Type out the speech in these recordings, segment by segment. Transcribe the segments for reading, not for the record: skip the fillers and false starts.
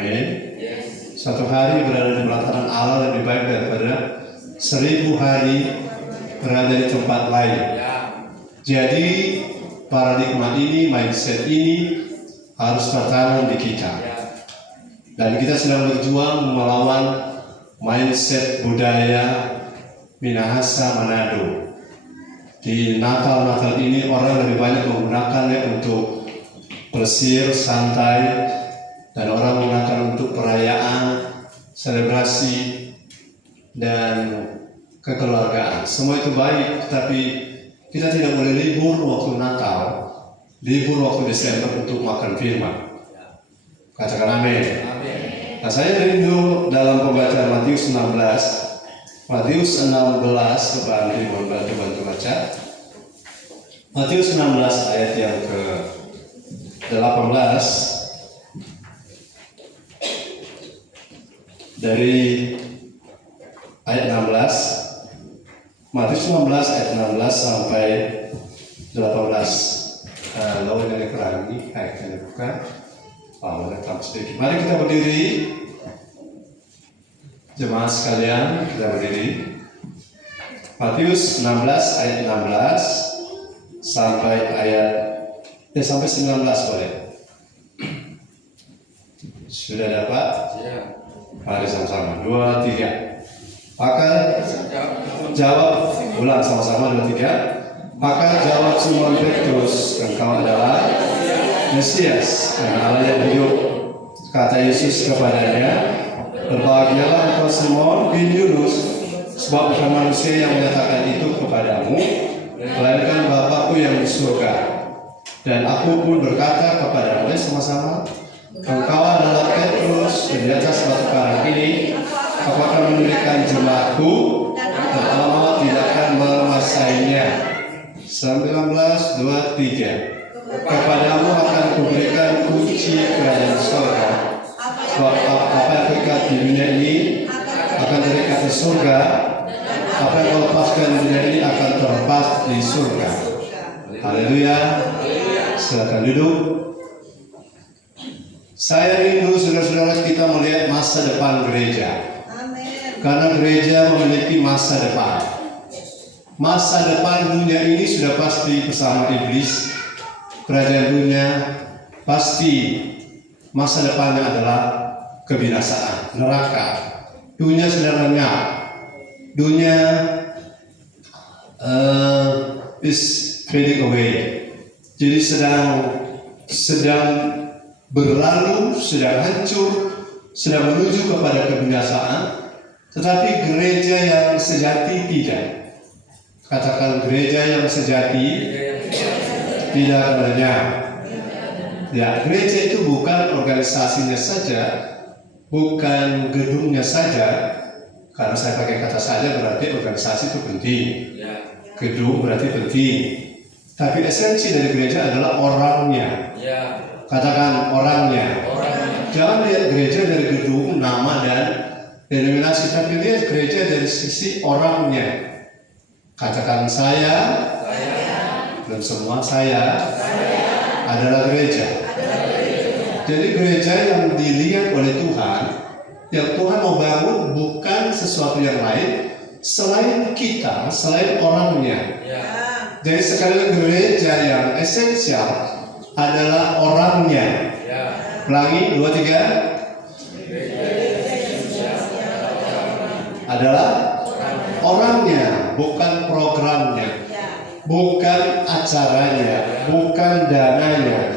Amin. Satu hari berada di pelataran Allah lebih baik daripada 1000 hari berada di tempat lain. Jadi paradigma ini, mindset ini harus tertanam di kita. Dan kita sedang berjuang melawan mindset budaya Minahasa Manado. Di Natal ini orang lebih banyak menggunakannya untuk plesir, santai, dan orang menggunakan untuk perayaan, selebrasi, dan kekeluargaan. Semua itu baik, tapi kita tidak boleh libur waktu Natal, libur waktu Desember untuk makan firman. Katakan amin. Nah, saya rindu dalam pembacaan Matius 16. Matius 16, bantu baca. Matius 16 ayat yang ke-18. Dari ayat 16. Matius 16 ayat 16 sampai 18. Kalau ini kerangi, ayatnya bukan. Sedikit. Mari kita berdiri, jemaah sekalian, kita berdiri. Matius 16 ayat 16 sampai sampai 19 boleh. Sudah dapat? Mari sama-sama. 2, 3. Maka jawab, ulang sama-sama 2, 3. Maka jawab Simon Petrus, engkau adalah Mesias, Allah yang hidup. Kata Yesus kepadanya, berbahagialah engkau Simon bin Yunus, sebab bukan manusia yang menyatakan itu kepadamu, melainkan Bapa-Ku yang di surga. Dan aku pun berkata kepadamu, sama-sama, engkau adalah Petrus, dan di atas batu karang ini aku akan mendirikan jemaatku, dan Allah tidak akan menguasainya. 19, 2, 3. Kepadamu akan kuberikan kunci kerajaan surga. Sebab apa yang terikat di dunia ini akan terikat di surga. Apa yang kau lepaskan di dunia ini akan terlepas di surga. Haleluya. Silakan duduk. Saya rindu saudara-saudara kita melihat masa depan gereja. Karena gereja memiliki masa depan. Masa depan dunia ini sudah pasti bersama iblis. Kerajaan dunia pasti masa depannya adalah kebinasaan, neraka. Dunia sedang lenyap. Dunia is fading away. Jadi sedang berlalu, sedang hancur, sedang menuju kepada kebinasaan. Tetapi gereja yang sejati tidak. Katakan gereja yang sejati tidak akan lenyap. Ya, gereja itu bukan organisasinya saja, bukan gedungnya saja. Karena saya pakai kata saja berarti organisasi itu penting. Gedung berarti penting. Tapi esensi dari gereja adalah orangnya. Katakan orangnya. Jangan lihat gereja dari gedung, nama dan denominasi, tapi lihat gereja dari sisi orangnya. Katakan saya. Dan semua saya adalah gereja. Jadi gereja yang dilihat oleh Tuhan, yang Tuhan mau bangun bukan sesuatu yang lain selain kita, selain orangnya. Jadi sekali lagi gereja yang esensial adalah orangnya. Ulangi 2, 3. Adalah orangnya, bukan programnya. Bukan acaranya, bukan dananya,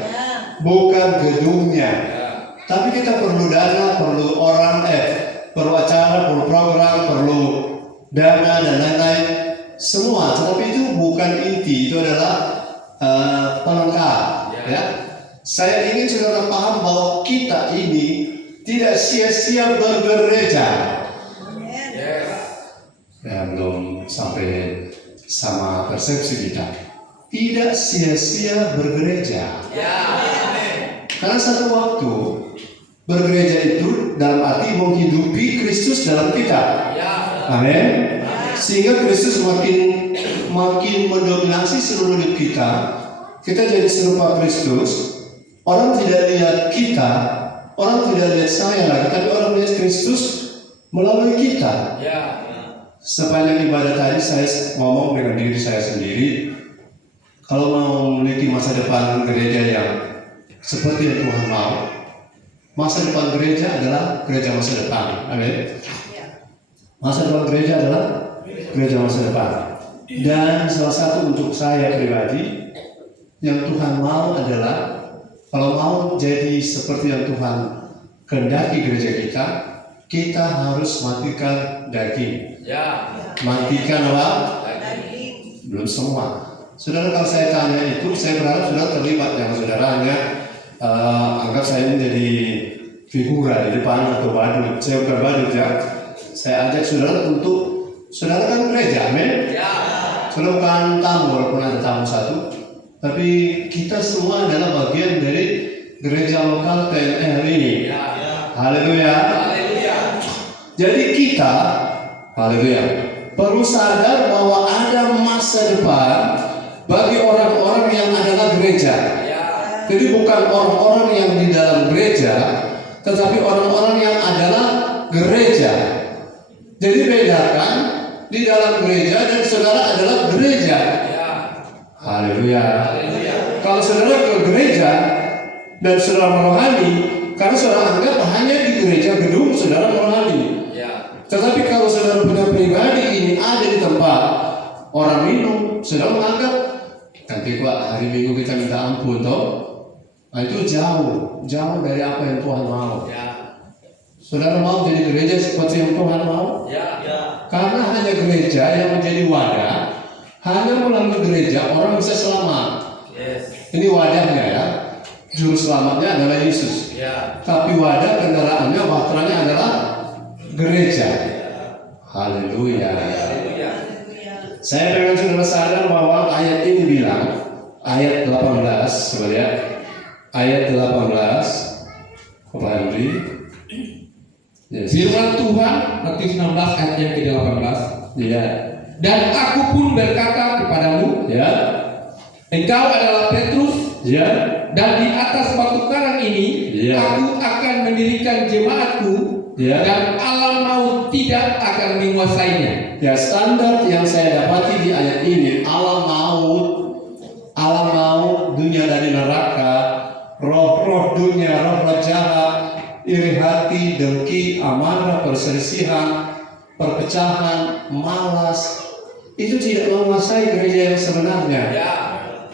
bukan gedungnya. Tapi kita perlu dana, perlu orang, perlu acara, perlu program, perlu dana dan lain-lain. Semua, tetapi itu bukan inti, itu adalah pelengkap. Ya. Saya ingin saudara paham bahwa kita ini tidak sia-sia bergereja. Ya, belum sampai sama persepsi kita. Tidak sia-sia bergereja. Karena satu waktu bergereja itu dalam arti menghidupi Kristus dalam kita. Amin. Sehingga Kristus makin mendominasi seluruh hidup kita. Kita jadi serupa Kristus. Orang tidak lihat kita, Orang tidak lihat saya lagi, tapi orang lihat Kristus melalui kita. Sepanjang ibadah tadi saya ngomong dengan diri saya sendiri, kalau mau memiliki masa depan gereja yang seperti yang Tuhan mau, masa depan gereja adalah gereja masa depan. Amin. Masa depan gereja adalah gereja masa depan. Dan salah satu untuk saya pribadi yang Tuhan mau adalah, kalau mau jadi seperti yang Tuhan kehendaki gereja kita, kita harus matikan daging. Matikan apa? Daging. Belum semua. Saudara, kalau saya tanya itu, saya berharap saudara terlibat. Jangan saudara hanya anggap saya menjadi figura di depan atau badut. Saya bukan badut ya. Saya ajak saudara untuk, saudara kan gereja, amin? Saudara bukan tamu, walaupun ada tamu satu, tapi kita semua adalah bagian dari gereja lokal TNR ini. Haleluya. Jadi kita, haleluya, perlu sadar bahwa ada masa depan bagi orang-orang yang adalah gereja. Jadi bukan orang-orang yang di dalam gereja, tetapi orang-orang yang adalah gereja. Jadi bedakan di dalam gereja dan saudara adalah gereja. Haleluya. Kalau saudara ke gereja dan saudara merohani, karena saudara anggap hanya di gereja gedung saudara merohani. Tetapi kalau saudara punya pribadi ini ada di tempat orang minum, saudara menganggap nanti Pak hari Minggu kita minta ampun toh. Nah, itu jauh dari apa yang Tuhan mau. Saudara mau jadi gereja seperti yang Tuhan mau? Karena hanya gereja yang menjadi wadah, hanya melalui gereja orang bisa selamat. Ini wadahnya ya. Juru selamatnya adalah Yesus. Tapi wadah kendaraannya, bahteranya adalah gereja. Haleluya. Saya pengen saudara sadar bahwa ayat ini bilang, ayat 18, coba lihat. Ayat 18, Bapak Henry. Firman Tuhan, Matius 16 ayat yang ke-18. Dan aku pun berkata kepadamu, engkau adalah Petrus, dan di atas batu karang ini aku akan mendirikan jemaatku, dan alam maut tidak akan menguasainya. Ya, standar yang saya dapati di ayat ini, alam maut, dunia dari neraka, roh dunia, roh jahat, iri hati, dengki, amarah, perselisihan, perpecahan, malas, itu tidak menguasai gereja yang sebenarnya.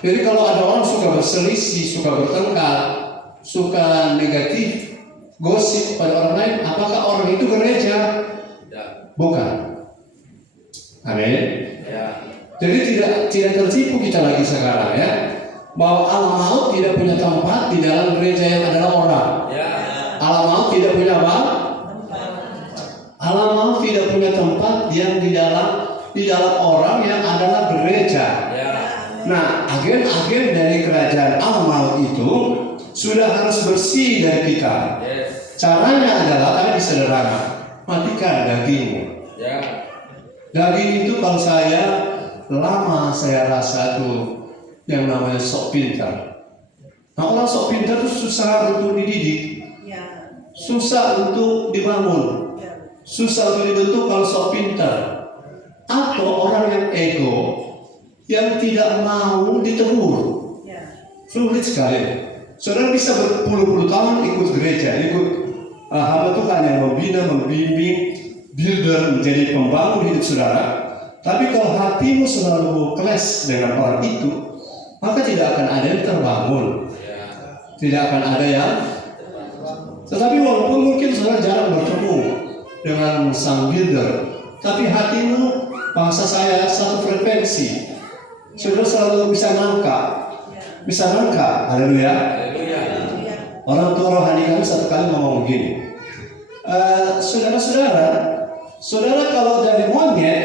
Jadi kalau ada orang suka berselisih, suka bertengkar, suka negatif, gosip pada orang lain, apakah orang itu gereja? Bukan. Amin. Jadi tidak tertipu kita lagi sekarang ya, bahwa alam maut tidak punya tempat di dalam gereja yang adalah orang. Alam maut tidak punya apa? Alam maut tidak punya tempat yang di dalam orang yang adalah gereja. Nah, agen-agen dari kerajaan alam maut itu sudah harus bersih dari kita. Caranya adalah tadi sederhana, matikan dagingmu. Daging itu kalau lama saya rasa tuh yang namanya sok pintar. Nah, orang sok pintar itu susah untuk dididik, susah untuk dibangun, susah untuk dibentuk kalau sok pintar. Atau orang yang ego, yang tidak mau ditegur, sulit sekali. Saudara bisa berpuluh-puluh tahun ikut gereja, ikut hamba Tuhan yang membina, membimbing, builder, menjadi pembangun hidup saudara. Tapi kalau hatimu selalu keles dengan orang itu, maka tidak akan ada yang terbangun, tidak akan ada yang. Tetapi walaupun mungkin saudara jarang bertemu dengan sang builder, tapi hatimu, bahasa saya, satu frekuensi. Saudara selalu bisa nangkap. Haleluya. Orang tua rohani kami satu kali ngomong begini, saudara kalau dari monyet,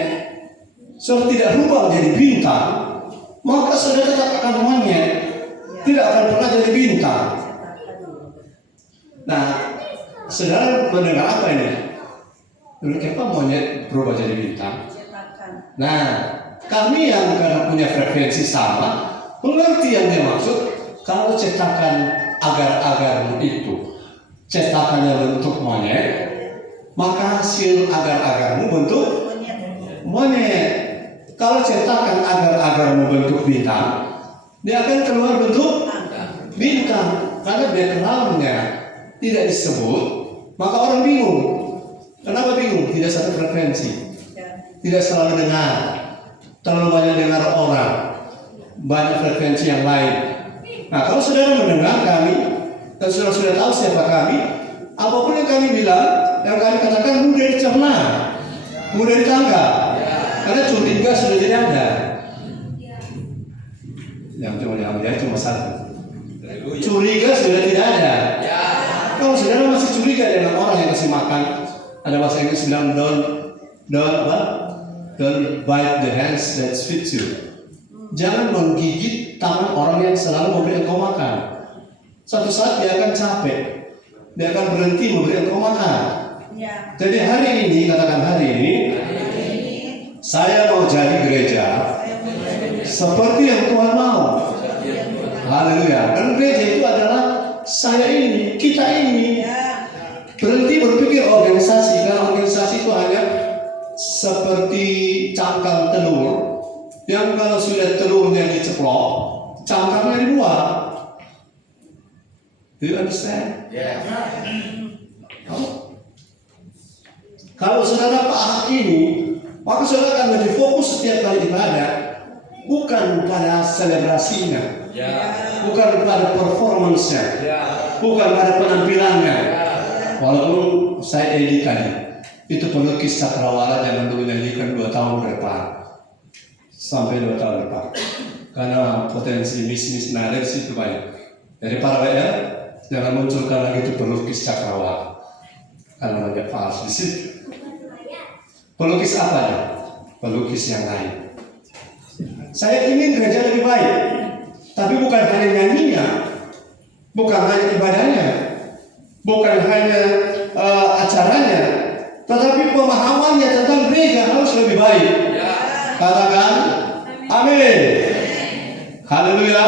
saudara tidak rubah jadi bintang, maka saudara tetap akan monyet, tidak akan pernah jadi bintang. Nah, saudara mendengar apa ini? Kenapa monyet berubah jadi bintang? Nah, kami yang karena punya frekuensi sama, mengerti yang dia maksud. Kalau cetakan agar-agarmu itu cetakannya bentuk monyet, maka hasil agar-agarmu bentuk monyet. Kalau cetakan agar-agarmu bentuk bintang, dia akan keluar bentuk bintang. Karena backgroundnya tidak disebut, maka orang bingung. Kenapa bingung? Tidak satu frekuensi, tidak selalu dengar, terlalu banyak dengar orang, banyak frekuensi yang lain. Nah, kalau saudara mendengar kami dan saudara sudah tahu siapa kami, apapun yang kami bilang, yang kami katakan mudah dicerna, mudah ditangkap, karena curiga sudah tidak ada. Yang cuma satu. Curiga sudah tidak ada. Kalau saudara masih curiga dengan orang yang kasih makan, ada bahasa Inggris bilang don't bite the hands that feed you. Jangan menggigit tangan orang yang selalu memberi engkau makan. Suatu saat dia akan capek, dia akan berhenti memberi engkau makan. Jadi hari ini, katakan hari ini, saya mau jadi gereja seperti yang Tuhan mau. Haleluya. Dan gereja itu adalah saya ini, kita ini. Berhenti berpikir organisasi, karena organisasi itu hanya seperti cangkang telur yang kalau sudah telurnya diceplok, cangkangnya di luar. Do you understand? Kalau saudara paham ini, maka saudara akan lebih fokus setiap kali ibadah, bukan pada selebrasinya, bukan pada performance-nya, bukan pada penampilannya. Walaupun saya edit tadi, itu pelukis cakrawala jangan dulu nyanyikan 2 tahun ke depan, sampai 2 tahun depan, karena potensi bisnis nada di situ banyak. Jadi para WR jangan munculkan lagi itu pelukis cakrawala, karena banyak palsu di situ. Pelukis apa ya? Pelukis yang lain. Saya ingin gereja lebih baik, tapi bukan hanya nyanyinya, bukan hanya ibadahnya, bukan hanya acaranya, tetapi pemahamannya tentang gereja harus lebih baik. Katakan amin. Haleluya.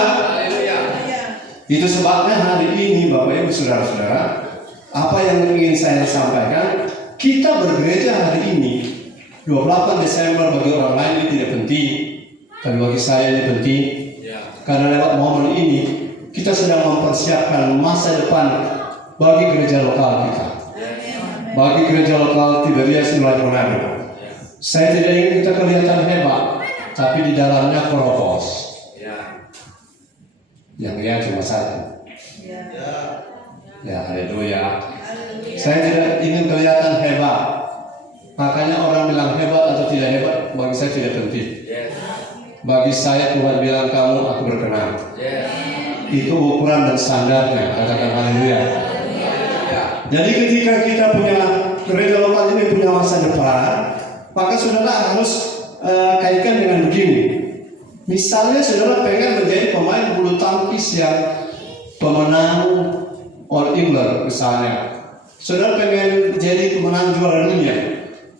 Itu sebabnya hari ini Bapak Ibu Saudara-saudara, apa yang ingin saya sampaikan, kita bergereja hari ini 28 Desember bagi orang lain ini tidak penting, tapi bagi saya ini penting. Karena lewat momen ini kita sedang mempersiapkan masa depan bagi gereja lokal kita, bagi gereja lokal Tiberias Nurani Manado. Saya tidak ingin kita kelihatan hebat, tapi di dalamnya keropos. Yang dia cuma satu. Ya, haleluya. Saya tidak ingin kelihatan hebat. Makanya orang bilang hebat atau tidak hebat, bagi saya tidak penting. Bagi saya Tuhan bilang kamu aku berkenan. Itu ukuran dan standarnya. Katakan haleluya. Jadi ketika kita punya gereja lokal ini punya masa depan, maka saudara harus kaitkan dengan begini. Misalnya saudara pengen menjadi pemain bulu tangkis yang pemenang All England misalnya, saudara pengen jadi pemenang juara dunia,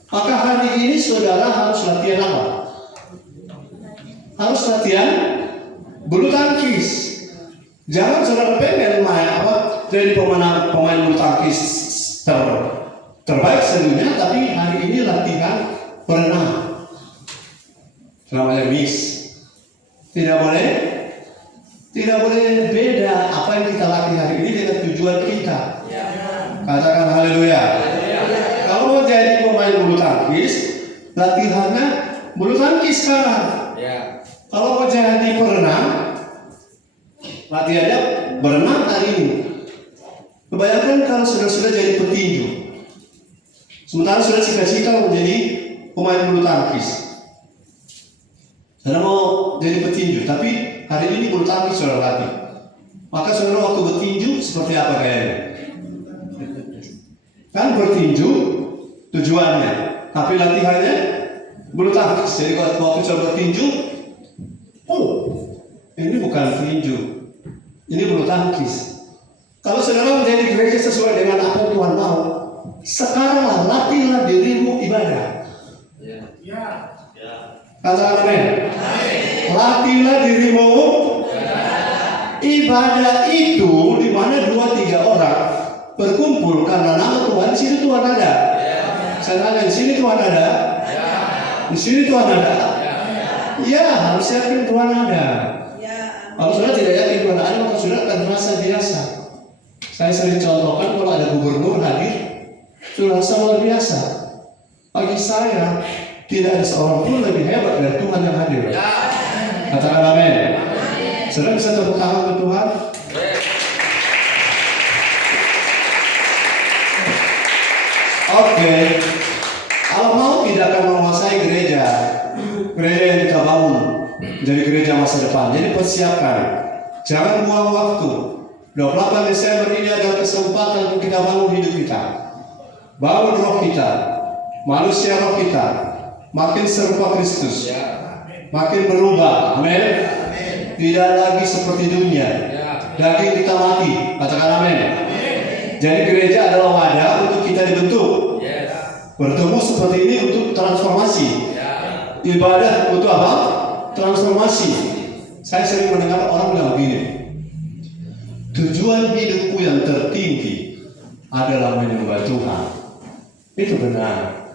maka hari ini saudara harus latihan apa? Harus latihan bulu tangkis. Jangan saudara pengen jadi pemain bulu tangkis terbaik sedunia, tapi hari ini latihan berenang. Namanya miss. Tidak boleh beda apa yang kita latih hari ini dengan tujuan kita. Katakan haleluya. Kalau mau jadi pemain bulu tangkis, latihannya bulu tangkis sekarang. Kalau mau jadi perenang, latihannya berenang hari ini. Kebanyakan kalau sudah jadi petinju, sementara sudah cita-cita menjadi pemain bulu tangkis. Saudara mau jadi petinju, tapi hari ini bulu tangkis saudara latih. Maka saudara waktu bertinju seperti apa kayaknya? Kan bertinju tujuannya, tapi latihannya bulu tangkis. Jadi waktu saudara bertinju, ini bukan tinju, ini bulu tangkis. Kalau saudara menjadi gereja sesuai dengan apa yang Tuhan mau, sekarang latihlah dirimu ibadah. Katakan amin. Latihlah dirimu ibadah itu di mana 2-3 orang berkumpul karena nama Tuhan, di sini Tuhan ada. Saya tanya, di sini Tuhan ada? Di sini Tuhan ada? Ya, harus yakin Tuhan ada. Kalau saudara tidak yakin Tuhan ada, maka saudara akan merasa biasa. Saya sering contohkan kalau ada gubernur hadir, saudara rasa luar biasa. Bagi saya, tidak ada seorang pun lebih hebat dari Tuhan yang hadir. Katakan amin. Saudara bisa tepuk tangan ke Tuhan? Oke. Kalau mau tidak akan menguasai gereja yang kita bangun jadi gereja masa depan. Jadi persiapkan. Jangan buang waktu. 28 Desember ini adalah kesempatan untuk kita bangun hidup kita. Bangun roh kita. Manusia roh kita. Makin serupa Kristus. Makin berubah. Amin. Tidak lagi seperti dunia. Daging kita mati. Katakan amin. Jadi gereja adalah wadah untuk kita dibentuk. Bertemu seperti ini untuk transformasi. Ibadah untuk apa? Transformasi. Saya sering mendengar orang bilang begini, tujuan hidupku yang tertinggi adalah menyembah Tuhan. Itu benar.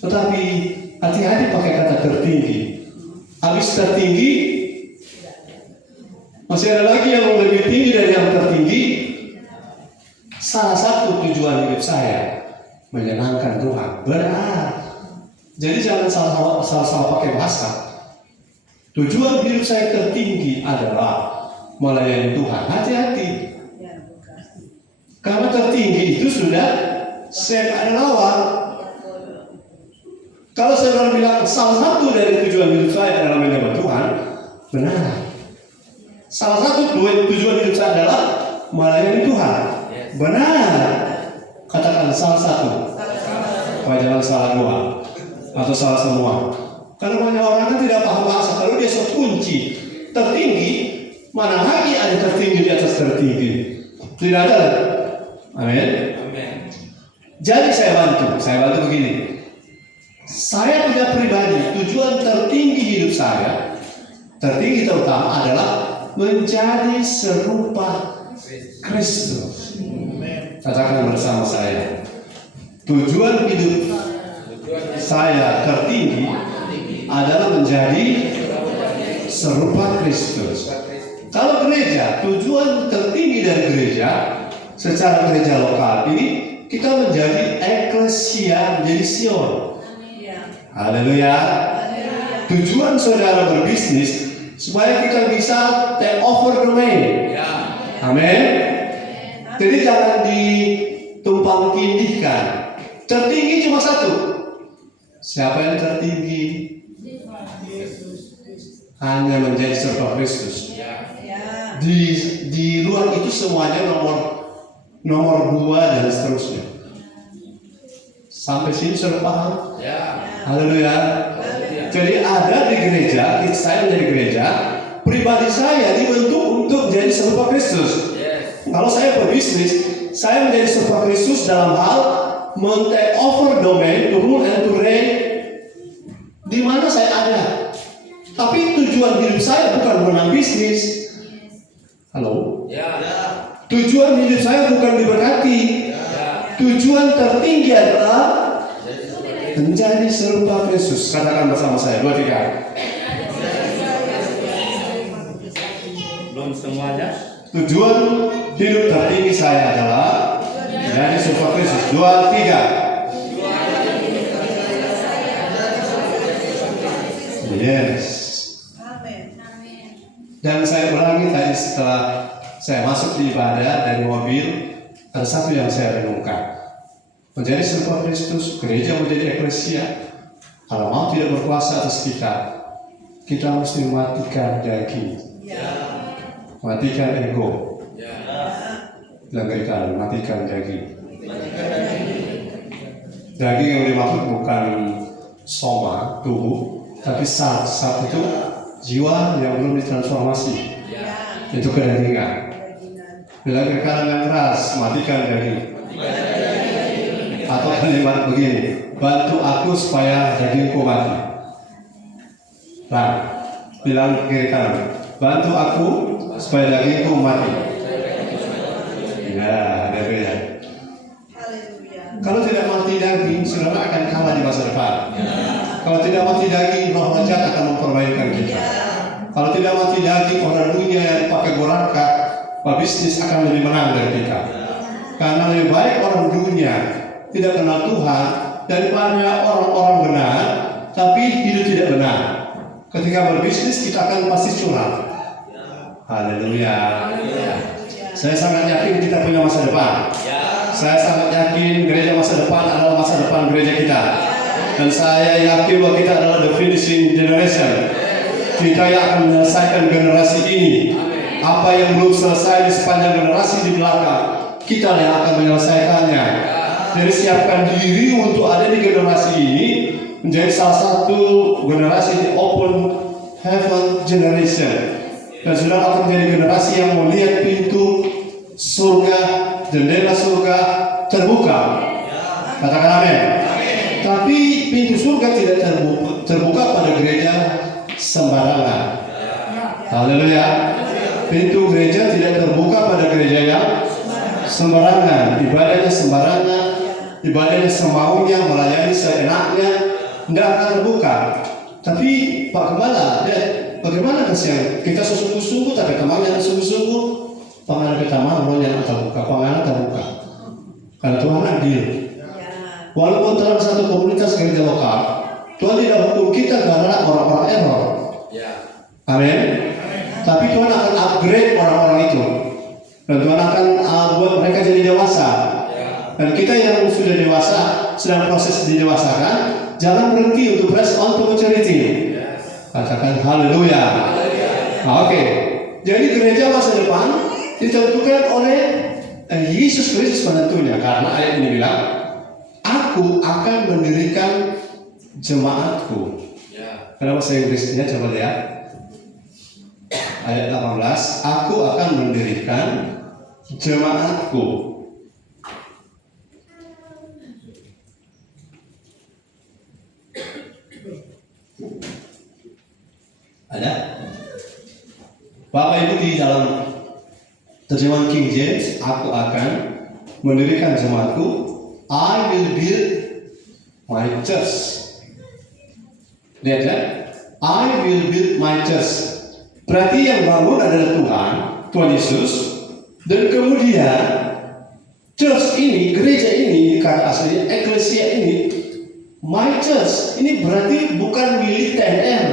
Tetapi hati-hati pakai kata tertinggi. Habis tertinggi, masih ada lagi yang lebih tinggi dari yang tertinggi. Salah satu tujuan hidup saya menyenangkan Tuhan. Benar. Jadi jangan salah pakai bahasa. Tujuan hidup saya tertinggi adalah melayani Tuhan. Hati-hati. Karena tertinggi itu sudah saya ada lawan. Kalau saya bilang salah satu dari tujuan hidup saya adalah menyembah Tuhan, benar. Salah satu tujuan hidup saya adalah melayani Tuhan, benar. Katakan salah satu. Jangan salah dua atau salah semua. Karena banyak orang kan tidak paham bahasa. Kalau dia kunci tertinggi, mana lagi ada tertinggi di atas tertinggi? Tidak ada. Amin. Jadi saya bantu begini. Saya punya pribadi, tujuan tertinggi hidup saya, tertinggi terutama adalah menjadi serupa Kristus. Katakan bersama saya. Tujuan hidup saya tertinggi adalah menjadi serupa Kristus. Kalau gereja, tujuan tertinggi dari gereja secara gereja lokal ini kita menjadi eklesia, menjadi Sion. Haleluya. Tujuan saudara berbisnis supaya kita bisa take over domain. Amin. Jadi jangan ditumpang tindihkan. Tertinggi cuma satu. Siapa yang tertinggi? Hanya menjadi serupa Kristus. Di luar itu semuanya nomor 2 dan seterusnya. Sampai sini sudah paham? Haleluya. Jadi ada di gereja, saya menjadi gereja, pribadi saya dibentuk untuk jadi serupa Kristus. Kalau saya berbisnis, saya menjadi serupa Kristus dalam hal men-take over domain, to rule and to reign di mana saya ada. Tapi tujuan hidup saya bukan menang bisnis. Halo? Tujuan hidup saya bukan diberkati. Tujuan tertinggi adalah menjadi serupa Kristus. Katakan bersama saya, 2, 3. Belum semuanya. Tujuan hidup tertinggi saya adalah menjadi serupa Kristus. 2, 3. Yes. Dan saya ulangi tadi setelah saya masuk di ibadah dari mobil, ada satu yang saya renungkan. Menjadi serupa Kristus, gereja menjadi eklesia. Kalau mau tidak berkuasa atas kita mesti mematikan daging, matikan ego, dan matikan daging. Daging yang dimaksud bukan soma, tubuh, tapi sat itu jiwa yang belum ditransformasi. Itu kedagingan. Bila kekalan yang keras, matikan daging. Atau kalimat begini, bantu aku supaya dagingku mati. Nah, bilang kiri kanan, bantu aku supaya dagingku mati. Ya, ada beda. Kalau tidak mati daging, saudara akan kalah di masa depan. Kalau tidak mati daging, roh jahat akan memperbaikan kita. Kalau tidak mati daging, orang dunia yang pakai goraka, bisnis akan lebih menang dari kita. Karena lebih baik orang dunia tidak kenal Tuhan daripada orang-orang benar, tapi hidup tidak benar. Ketika berbisnis, kita akan pasti curang. Haleluya. Saya sangat yakin kita punya masa depan. Saya sangat yakin gereja masa depan adalah masa depan gereja kita. Dan saya yakin bahwa kita adalah the finishing generation. Kita yang akan menyelesaikan generasi ini. Apa yang belum selesai di sepanjang generasi di belakang, kita yang akan menyelesaikannya. Jadi siapkan diri untuk ada di generasi ini menjadi salah satu generasi di open heaven generation. Dan saudara akan menjadi generasi yang melihat pintu surga, jendela surga terbuka. Katakan amin. Tapi pintu surga tidak terbuka pada gereja sembarangan. Haleluya. Pintu gereja tidak terbuka pada gereja yang sembarangan. Ibadahnya sembarangan, ibadahnya semaunya, melayani seenaknya, tidak akan terbuka. Tapi Pak Gembala, bagaimana kasihan? Kita sesungguh-sungguh tapi temannya sesungguh-sungguh. Pengaruh kita mau yang terbuka, pengaruh terbuka. Karena Tuhan adil. Walaupun dalam satu komunitas gereja lokal, Tuhan tidak hukum kita karena orang-orang error. Amin. Tapi Tuhan akan upgrade orang-orang itu. Dan Tuhan akan buat mereka jadi dewasa. Dan kita yang sudah dewasa, sedang proses didewasakan, jangan berhenti untuk press on to maturity. Katakan haleluya. Oke. Jadi gereja masa depan ditentukan oleh Yesus Kristus penentunya. Karena ayat ini bilang, aku akan mendirikan jemaatku. Karena bahasa Inggrisnya coba lihat. Ayat 18, aku akan mendirikan jemaatku. Ada? Bapak Ibu di dalam terjemahan King James, aku akan mendirikan jemaatku. I will build my church. Lihat ya, I will build my church. Berarti yang bangun adalah Tuhan Yesus. Dan kemudian church ini, gereja ini, kata aslinya eklesia ini, my church ini berarti bukan milik TNR,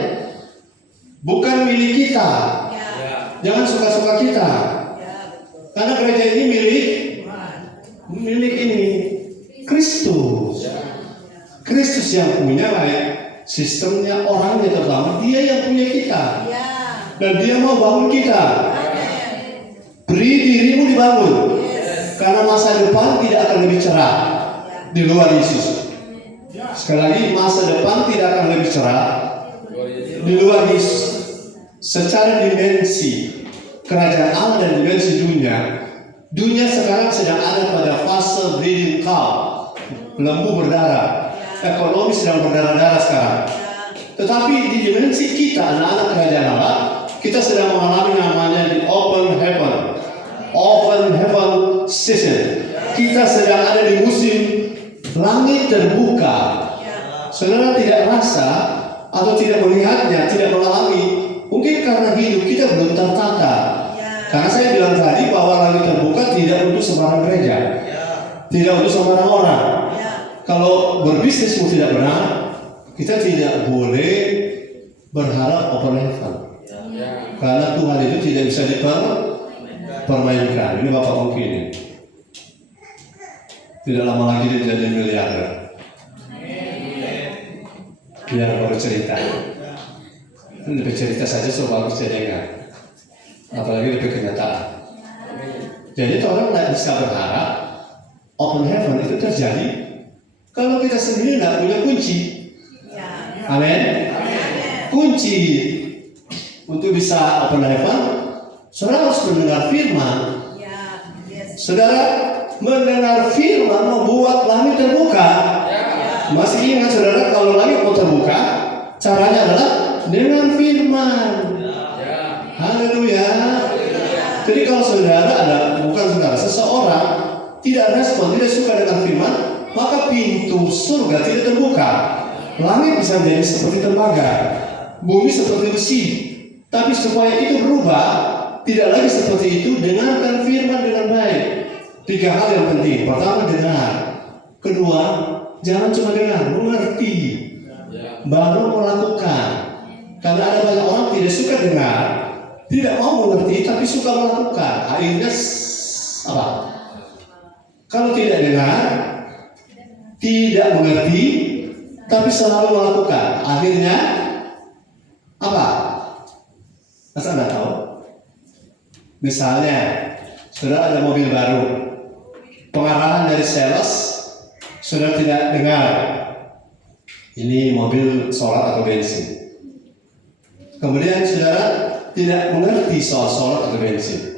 bukan milik kita. Jangan suka-suka kita. Karena gereja ini milik ini Kristus. Kristus yang punya sistemnya, orangnya terutama, dia yang punya kita. Dan dia mau bangun kita. Beri dirimu dibangun. Karena masa depan tidak akan lebih cerah di luar Yesus. Sekali lagi, masa depan tidak akan lebih cerah di luar Yesus. Secara dimensi kerajaan Allah dan dimensi dunia sekarang sedang ada pada fase bleeding cow, lembu berdarah. Ekonomi sedang berdarah-darah sekarang. Tetapi di dimensi kita, anak-anak kerajaan Allah, kita sedang mengalami namanya di open heaven season. Kita sedang ada di musim langit terbuka. Saudara tidak rasa atau tidak melihatnya, tidak mengalami. Mungkin karena hidup kita belum tertata. Karena saya bilang tadi bahwa langit terbuka tidak untuk sembarang gereja, tidak untuk sembarang orang. Kalau berbisnis tidak benar, kita tidak boleh berharap open heaven. Karena Tuhan itu tidak bisa dipermainkan. Ini Bapak Ongki ini. Tidak lama lagi dia jadi miliarder. Biar baru cerita. Lebih cerita saja so bagus jadinya. Apalagi lebih kenyataan. Jadi orang tidak bisa berharap open heaven itu terjadi kalau kita sendiri tidak punya kunci. Amin. Kunci untuk bisa open heaven, saudara harus mendengar firman. Saudara mendengar firman membuat langit terbuka. Masih ingat saudara, kalau langit mau terbuka, caranya adalah dengan firman. Haleluya. Jadi kalau saudara ada, bukan saudara, seseorang tidak respon, tidak suka dengan firman, maka pintu surga tidak terbuka. Langit bisa menjadi seperti tembaga, bumi seperti besi. Tapi supaya itu berubah, tidak lagi seperti itu, dengarkan firman dengan baik. 3 hal yang penting. Pertama, dengar. Kedua, jangan cuma dengar, mengerti, baru melakukan. Karena ada banyak orang tidak suka dengar, tidak mau mengerti, tapi suka melakukan. Akhirnya apa? Kalau tidak dengar, tidak mengerti, tapi selalu melakukan. Akhirnya apa? Masa Anda tahu? Misalnya, saudara ada mobil baru, pengarahan dari sales, saudara tidak dengar. Ini mobil solar atau bensin. Kemudian saudara tidak mengerti soal solar atau bensin.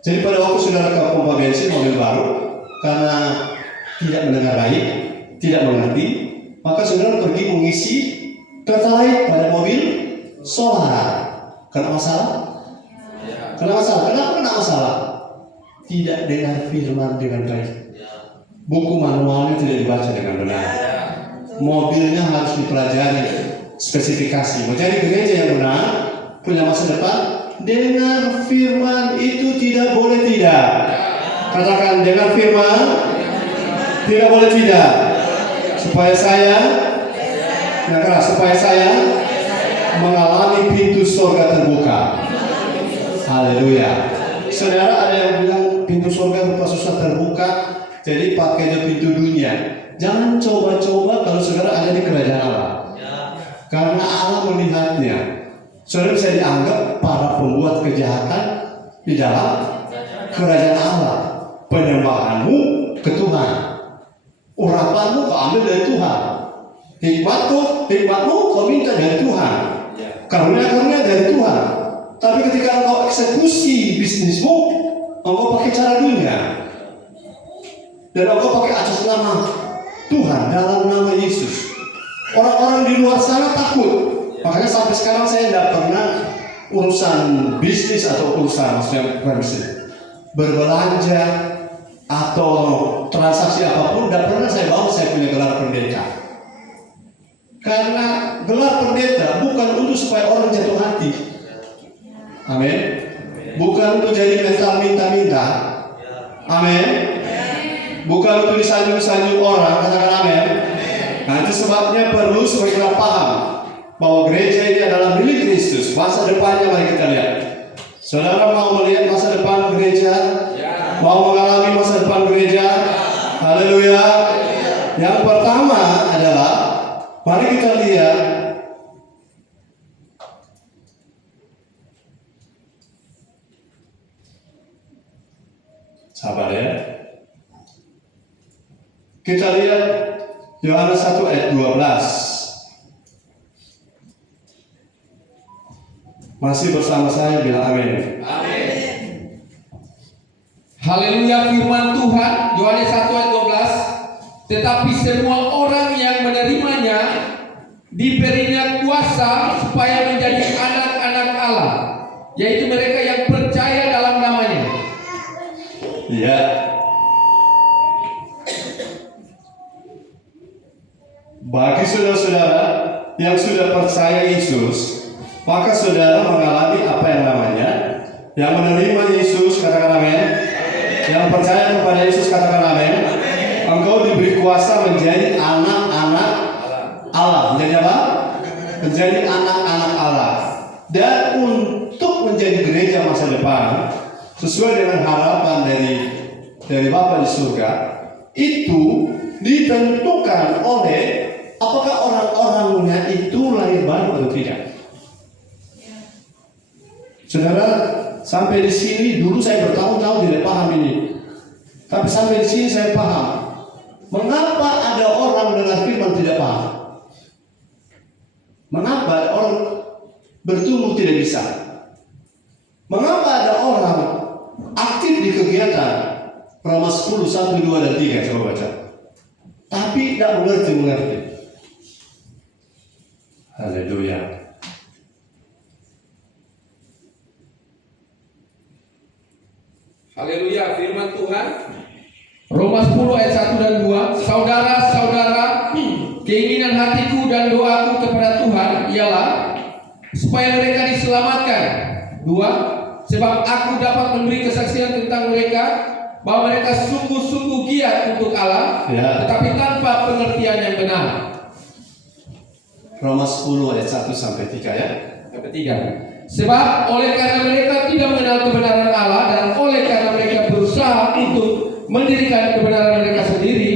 Jadi pada waktu saudara ke pompa bensin mobil baru, karena tidak mendengar baik, tidak mengerti, maka saudara pergi mengisi pertalite pada mobil solar. Kena masalah? Kena masalah. Kenapa kena masalah? Tidak dengar firman dengan baik. Buku manualnya tidak dibaca dengan benar. Mobilnya harus dipelajari spesifikasi. Mau jadi gereja yang benar, punya masa depan, dengar firman itu tidak boleh tidak. Katakan, dengar firman tidak boleh tidak. Supaya saya mengalami pintu surga terbuka. Haleluya. Saudara, ada yang bilang pintu surga rupa susah terbuka, jadi pakai pintu dunia. Jangan coba-coba kalau saudara ada di kerajaan Allah. Karena Allah melihatnya. Saudara bisa dianggap para pembuat kejahatan di dalam kerajaan Allah. Penyembahanmu ke Tuhan, urapanmu kau ambil dari Tuhan, hikmatmu kau minta dari Tuhan, karunia dari Tuhan. Tapi ketika engkau eksekusi bisnismu, engkau pakai cara dunia, dan engkau pakai atas nama Tuhan, dalam nama Yesus. Orang-orang di luar sana takut. Makanya sampai sekarang saya tidak pernah urusan bisnis atau urusan berbelanja atau transaksi apapun, tidak pernah saya bawa saya punya gelar pendeta. Karena gelar pendeta bukan untuk supaya orang jatuh hati. Amin. Bukan untuk jadi mental minta-minta. Amin. Bukan untuk disanjung-sanjung orang. Katakan amin. Nah, itu sebabnya perlu supaya kita paham bahwa gereja ini adalah milik Kristus. Masa depannya mari kita lihat. Saudara mau melihat masa depan gereja? Mau mengalami masa depan gereja? Haleluya. Yang pertama adalah, mari kita lihat sabar ya. Kita lihat Yohanes 1 ayat 12. Masih bersama saya, bilang amin. Amin. Haleluya, firman Tuhan Yohanes 1 ayat 12. Tetapi semua orang yang menerimanya diberinya kuasa supaya menjadi anak-anak Allah, yaitu mereka yang percaya dalam namanya. Iya. Bagi saudara-saudara yang sudah percaya Yesus, maka saudara mengalami apa yang namanya, yang menerima Yesus, katakan amin. Yang percaya kepada Yesus, katakan amin. Engkau diberi kuasa menjadi anak-anak Allah. Menjadi apa? Menjadi anak-anak Allah. Dan untuk menjadi gereja masa depan, sesuai dengan harapan dari Bapa di surga, itu ditentukan oleh apakah orang-orangnya itu lahir baru atau tidak. Saudara, sampai di sini dulu saya bertahun-tahun tidak paham ini. Tapi sampai di sini saya paham. Mengapa ada orang dengar firman tidak paham? Mengapa ada orang bertumbuh tidak bisa? Mengapa ada orang aktif di kegiatan? Roma 10, 1, 2, dan 3, coba baca. Tapi tidak mengerti. Haleluya. Haleluya, firman Tuhan Roma 10 ayat 1 dan 2, saudara-saudara, keinginan hatiku dan doaku kepada Tuhan ialah supaya mereka diselamatkan. 2, sebab aku dapat memberi kesaksian tentang mereka bahwa mereka sungguh-sungguh giat untuk Allah, Ya. tetapi tanpa pengertian yang benar. Roma 10 ayat 1 sampai 3 ya. Yang ketiga, sebab oleh karena mereka tidak mengenal kebenaran Allah dan oleh karena mereka berusaha untuk mendirikan kebenaran mereka sendiri,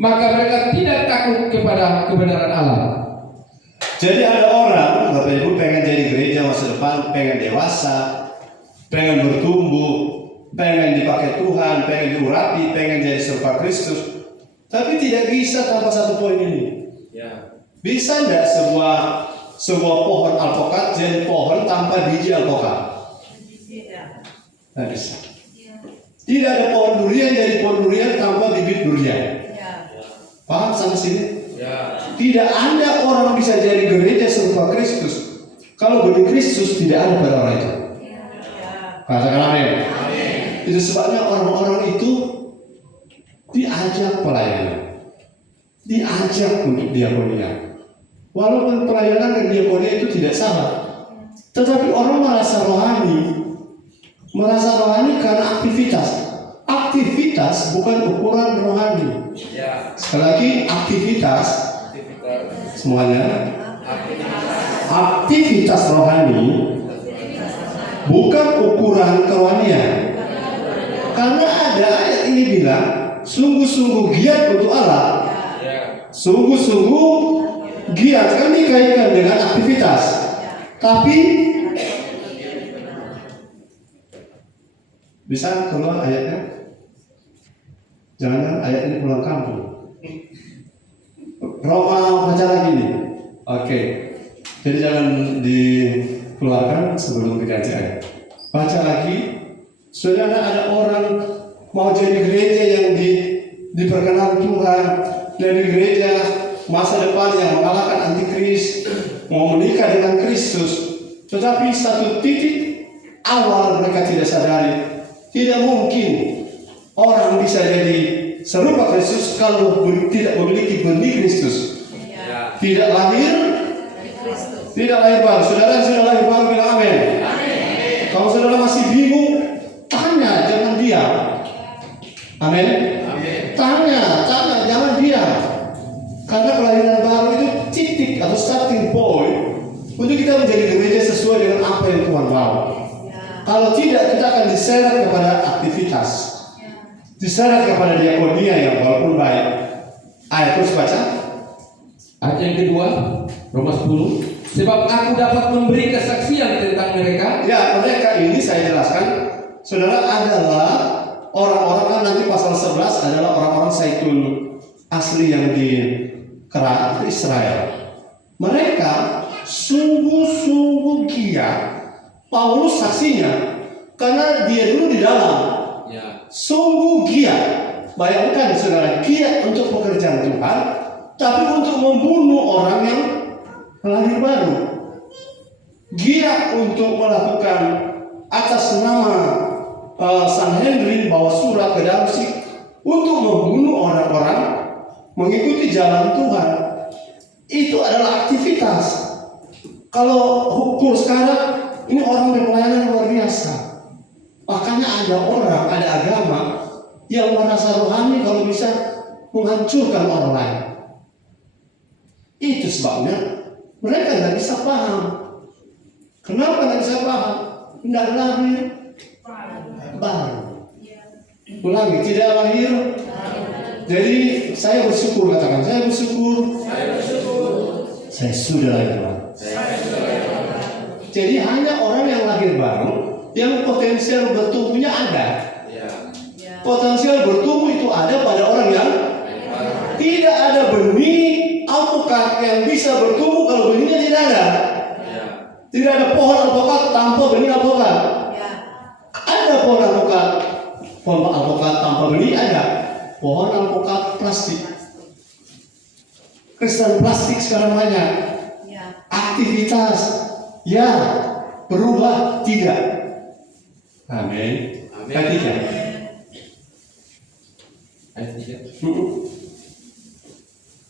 maka mereka tidak takut kepada kebenaran Allah. Jadi ada orang, Bapak Ibu, pengen jadi gereja masa depan, pengen dewasa, pengen bertumbuh, pengen dipakai Tuhan, pengen diurapi, pengen jadi serupa Kristus, tapi tidak bisa tanpa satu poin ini. Ya. Bisa tidak sebuah pohon alpukat jadi pohon tanpa biji alpukat? Tidak bisa. Tidak ada pohon durian jadi pohon durian tanpa bibit durian. Paham sampai sini? Ya. Tidak ada orang bisa jadi gereja serupa Kristus kalau benih Kristus tidak ada pada orang itu. Katakan amin. Itu sebabnya orang-orang itu diajak pelayanan, diajak untuk diakonia. Walaupun pelayanan dan diakonia itu tidak salah, tetapi orang merasa rohani karena aktivitas. Aktivitas bukan ukuran rohani. Ya. Sekali lagi, aktivitas semuanya. Aktivitas rohani bukan ukuran kerohanian. Karena ada ayat ini bilang, sungguh-sungguh giat untuk Allah. Ya. Sungguh-sungguh giat kan dikaitkan dengan aktivitas. Tapi bisa keluar ayatnya? Jangan ayat ini pulang kampung. Roma baca lagi nih. Oke. Jadi jangan dikeluarkan sebelum dikaji ayat. Baca lagi. Saudara, ada orang mau jadi gereja yang diperkenan Tuhan, dari gereja masa depan yang mengalahkan antikris, mau menikah dengan Kristus, tetapi satu titik awal mereka tidak sadari, tidak mungkin orang bisa jadi serupa Kristus kalau tidak memiliki benih Kristus. Ya. Tidak lahir baru. Saudara sudah lahir baru, bilang amin. Kalau saudara masih bingung, tanya, jangan diam. Amin. Tanya, jangan diam. Karena kelahiran baru itu titik atau starting point untuk kita menjadi gereja sesuai dengan apa yang Tuhan mau. Kalau tidak, kita akan diseret kepada aktivitas, diseret kepada diakonia yang walaupun baik. Ayat terus baca. Ayat yang kedua, Roma 10. Sebab aku dapat memberi kesaksian tentang mereka. Ya, mereka ini saya jelaskan, saudara, adalah orang-orang, kan nanti pasal 11 adalah orang-orang Zaitun asli yang di Kerak Israel. Mereka sungguh-sungguh giat. Paulus saksinya, karena dia dulu di dalam. Ya. Sungguh giat. Bayangkan saudara, giat untuk pekerjaan Tuhan, tapi untuk membunuh orang yang lahir baru. Giat untuk melakukan atas nama Sanhedrin bawa surat ke Damsik untuk membunuh orang-orang mengikuti jalan Tuhan. Itu adalah aktivitas. Kalau hukum sekarang, ini orang berpelayanan luar biasa. Makanya ada orang, ada agama yang merasa rohani kalau bisa menghancurkan orang lain. Itu sebabnya mereka tidak bisa paham. Kenapa tidak bisa paham? Tidak lahir baru. Ulangi, tidak lahir. Jadi saya bersyukur, katakan saya bersyukur. Saya sudah lahir baru. Jadi hanya orang yang lahir baru yang potensial bertumbuhnya ada. Potensial bertumbuh itu ada pada orang yang tidak ada benih alpukat yang bisa bertumbuh kalau benihnya tidak ada. Tidak ada pohon alpukat tanpa benih alpukat. Ada pohon alpukat, pohon alpukat tanpa benih ada. Pohon alpukat plastik. Kristen plastik sekarang banyak. Aktivitas, ya, berubah tidak. Amin. Ketiga. Ayat 3.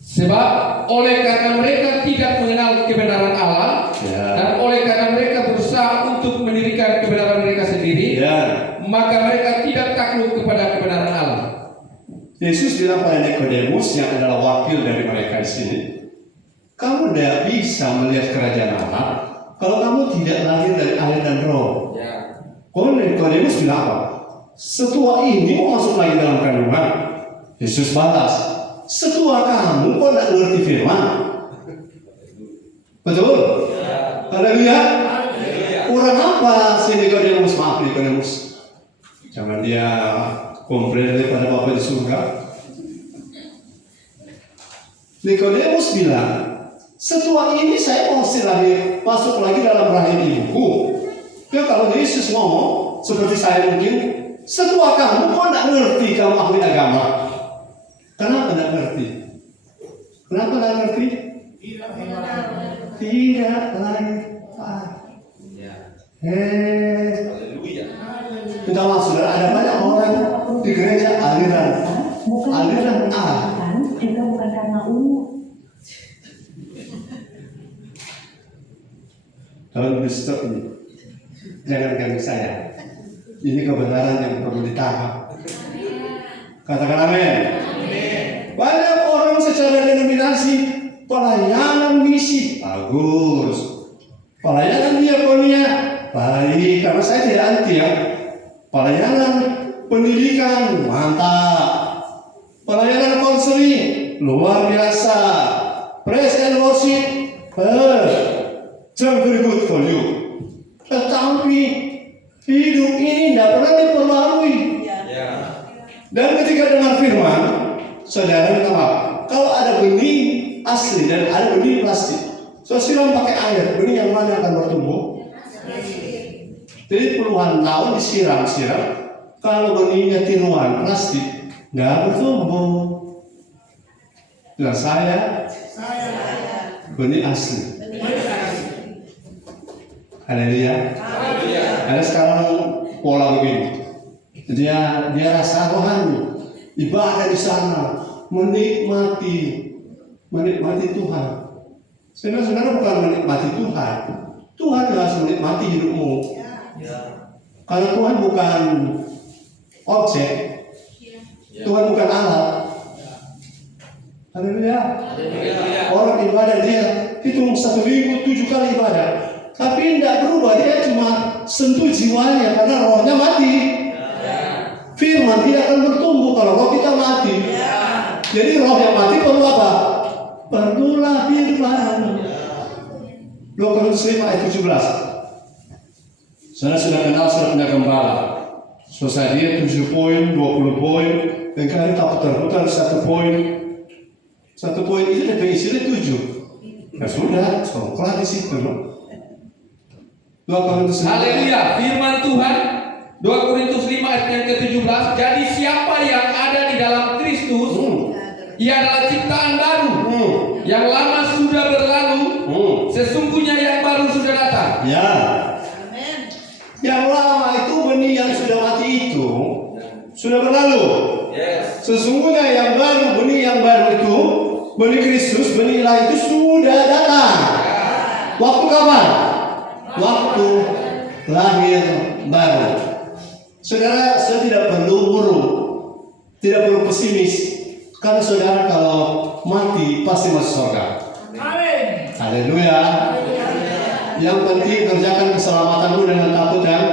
Sebab oleh karena mereka tidak mengenal kebenaran Allah dan oleh karena mereka berusaha untuk mendirikan kebenaran mereka sendiri, maka mereka tidak takluk kepada kebenaran Allah. Yesus bilang pada Nikodemus yang adalah wakil dari mereka di sini, kamu tidak bisa melihat kerajaan Allah kalau kamu tidak lahir dari air dan roh. Kalau Nikodemus bilang apa? Setua ini mau masuk lagi dalam kandungan. Yesus balas, setua kamu kok tidak ngerti firman? Betul? Haleluya. Kurang apa si Nikodemus? Maaf Nikodemus, jangan dia komplain daripada Bapa di surga. Nikodemus bilang, setua ini saya masih lahir masuk lagi dalam rahim ibuku. Ya kalau Yesus ngomong seperti saya mungkin, setua kamu kok tidak ngerti kamu ahli agama? Kenapa tidak ngerti? Kenapa tidak ngerti? Tidak lahir. Kita maaf saudara, ada banyak orang di gereja aliran A. Juga bukan karena umur. Don't disturb me. Jangan ganggu saya. Ini kebenaran yang perlu ditangkap. Katakan amin. Banyak orang secara denominasi pelayanan misi bagus, pelayanan diakonia baik, karena saya tidak anti ya. Pelayanan pendidikan mantap, pelayanan konseling luar biasa, praise and worship very good for you. Tetapi hidup ini tidak pernah diperbarui. Dan ketika dengar firman, saudara minta maaf, kalau ada benih asli dan ada benih plastik, so siram pakai air, benih yang mana akan bertumbuh? Jadi puluhan tahun disiram, kalau benihnya tiruan plastik, nggak bertumbuh. Dan saya benih asli. Haleluya. Ada sekarang pola begini. Dia rasa rohani, ibadah di sana, menikmati Tuhan. Saudara bukan menikmati Tuhan. Tuhan harus menikmati hidupmu. Karena Tuhan bukan objek, Tuhan bukan alat. Haleluya. Orang ibadah dia hitung 1 minggu 7 kali ibadah, tapi tidak berubah, dia cuma sentuh jiwanya karena rohnya mati. Firman tidak akan bertumbuh kalau roh kita mati. Jadi roh yang mati perlu apa? Perlu lahir baru. 2 Korintus 5 ayat 17. Saudara sudah kenal suratnya gembala. Selesai dia 7 poin, 20 poin, dan kalian tak putar-putar 1 poin. 1 poin itu ada isinya 7. Ya sudah, kelar di situ. 2 Korintus 5. Haleluya, firman Tuhan 2 Korintus 5 ayat yang ke-17. Jadi siapa yang ada di dalam Kristus, ia adalah ciptaan baru. Yang lama sudah berlalu, sesungguhnya yang baru sudah datang. Ya. Yang lama itu benih yang sudah mati itu sudah berlalu. Sesungguhnya yang baru, benih yang baru itu, benih Kristus, benih ilahi itu sudah datang. Waktu kapan? Waktu lahir baru. Saudara, saya tidak perlu buruk, tidak perlu pesimis, karena saudara kalau mati pasti masuk surga. Amin. Haleluya. Yang penting kerjakan keselamatanmu dengan takut dan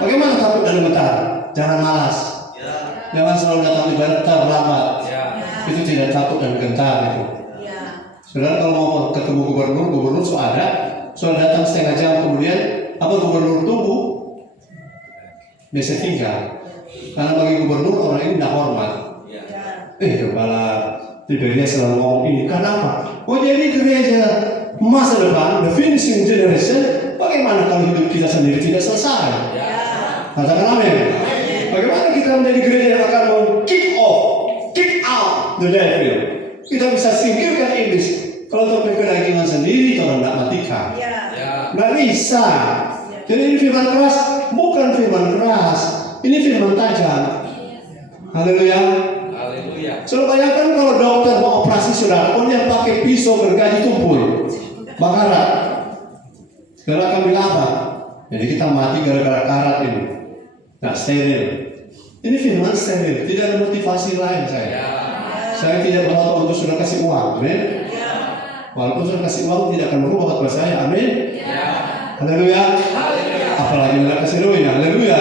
bagaimana takut dan gemetar. Jangan malas. Jangan selalu datang ibadah terlambat. Itu tidak takut dan gentar itu. Saudara kalau mau ketemu gubernur sudah ada, sudah datang setengah jam kemudian, apa gubernur tunggu? Biasa tinggal. Karena bagi gubernur orang ini tidak hormat. Kepala Tiberias selalu ngomong ini. Kenapa? Oh jadi gereja masa depan, the finishing generation, bagaimana kalau hidup kita sendiri tidak selesai? Katakan amin. Bagaimana kita menjadi gereja yang akan kick out the devil? Kita bisa singkirkan iblis. Kalau topik kedagingan sendiri, orang tidak matikan. Nggak bisa. Jadi ini firman keras, bukan firman keras. Ini firman tajam. Haleluya. Sudah bayangkan kalau dokter mau operasi saudara, dia pakai pisau gergaji tumpul, bakaran. Saudara akan bilang apa? Jadi kita mati gara-gara karat ini. Nah, steril. Ini firman steril, tidak ada motivasi lain saya. Saya tidak berdoa untuk sudah kasih uang, amin. Walaupun sudah kasih uang tidak akan berubah buat saya, amin. Haleluya. Apalagi tidak kasih ruin, haleluya.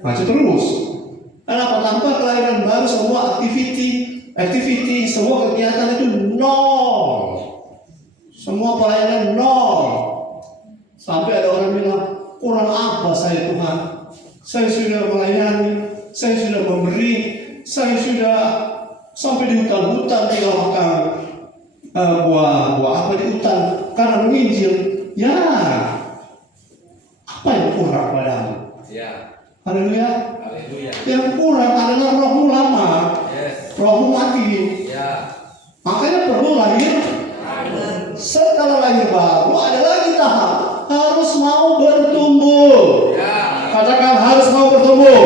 Maju terus. Kenapa? Tanpa kelahiran baru semua activity, semua kegiatan itu nol. Semua pelayanan nol. Sampai ada orang bilang, kurang apa saya Tuhan? Saya sudah melayani, saya sudah memberi, saya sudah sampai di hutan-hutan tinggal makan buah apa di hutan karena menginjil. Ya, apa yang kurang padamu? Haleluya. Yang kurang adalah rohmu lama, rohmu mati. Makanya perlu lahir. Setelah lahir baru ada lagi tahap, harus mau bertumbuh. Katakan harus mau bertumbuh.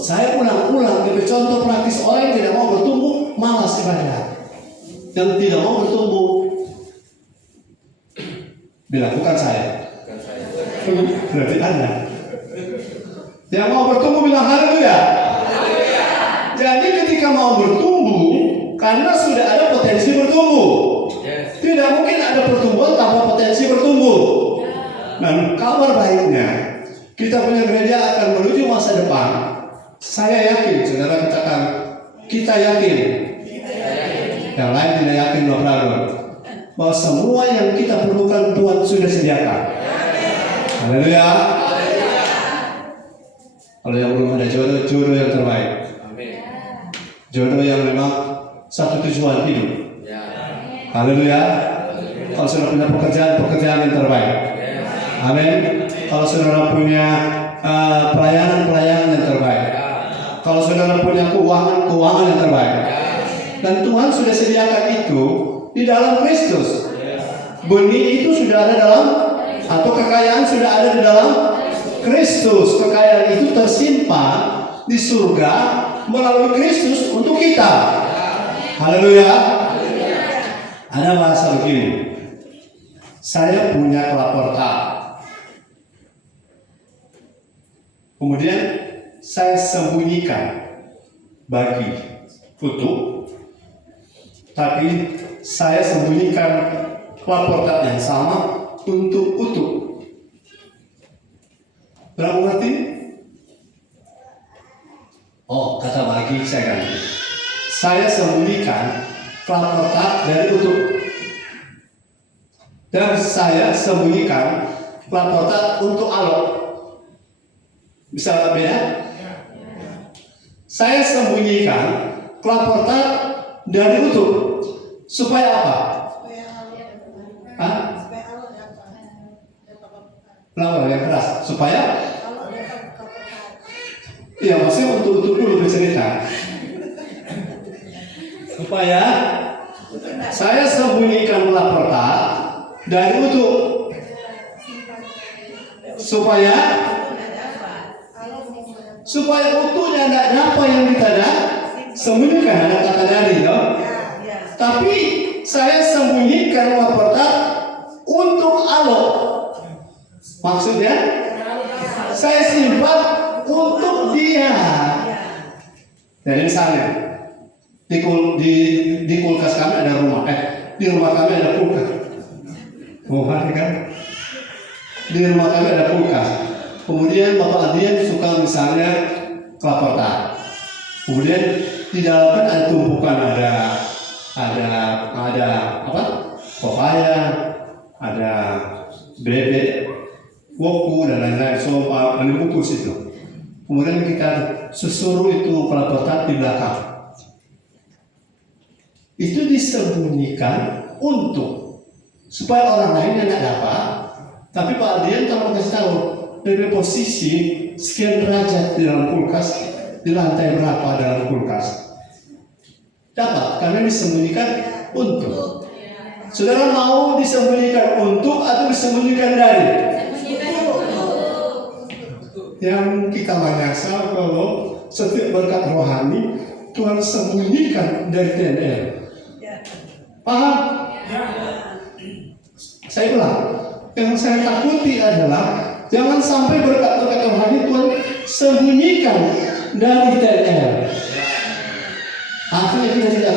Saya ulang-ulang dari contoh praktis orang yang tidak mau bertumbuh, malas ibadah. Yang tidak mau bertumbuh, dilakukan saya. Berarti Anda. Yang mau bertumbuh bilang haleluya. Jadi ketika mau bertumbuh, karena sudah ada potensi bertumbuh. Tidak mungkin ada pertumbuhan tanpa potensi bertumbuh. Dan kabar baiknya, kita punya gereja akan menuju masa depan. Saya yakin, saudara katakan, kita yakin. Yang lain tidak yakin, bahwa semua yang kita perlukan Tuhan sudah sediakan. Haleluya. Kalau yang belum ada jodoh, jodoh yang terbaik. Jodoh yang memang satu tujuan hidup. Haleluya. Kalau saudara punya pekerjaan yang terbaik. Amin. Kalau saudara punya pelayanan yang terbaik. Kalau saudara punya keuangan yang terbaik. Dan Tuhan sudah sediakan itu di dalam Kristus. Benih itu sudah ada dalam, atau kekayaan sudah ada di dalam Kristus. Kekayaan itu tersimpan di surga melalui Kristus untuk kita. Haleluya. Ada bahasa begini. Saya punya kelapor A. Kemudian saya sembunyikan bagi utuh, tapi saya sembunyikan kelapor A yang sama untuk utuh. Berapa mengerti? Oh, kata bagi saya kan. Saya sembunyikan kelapor A dari utuh. Dan saya sembunyikan kelapor A untuk alok. Bisa beda? Saya sembunyikan kelapor A dari utuh. Supaya apa? Hah? Kelapor yang keras. Supaya? Iya, maksudnya untuk utuh dulu bercerita. Supaya saya sembunyikan kelapor A dari utuh. Supaya utuhnya tidak apa yang kita sembunyikan, ada kata dari, no? Tapi saya sembunyikan kelapor A untuk alok. Maksudnya saya simpan untuk dia. Jadi misalnya di kulkas kami ada rumah, di rumah kami ada kulkas. Kan? Di rumah kami ada kulkas. Kemudian Bapak Adrian suka misalnya kelapor A. Kemudian di dalam kan ada tumpukan, ada apa? Pepaya, ada bebek, woku dan lain-lain. So ada bungkus itu. Kemudian kita susuruh itu kelapor A di belakang. Itu disembunyikan untuk supaya orang lain yang tidak dapat. Tapi Pak Adrian kalau kasih tahu dari posisi sekian derajat di dalam kulkas, di lantai berapa dalam kulkas, dapat karena disembunyikan untuk. Saudara mau disembunyikan untuk atau disembunyikan dari? Yang kita menyasar kalau setiap berkat rohani Tuhan sembunyikan dari TNL. Paham? Saya ulang, yang saya takuti adalah jangan sampai berkat-berkat rohani Tuhan sembunyikan dari TNL. Akhirnya kita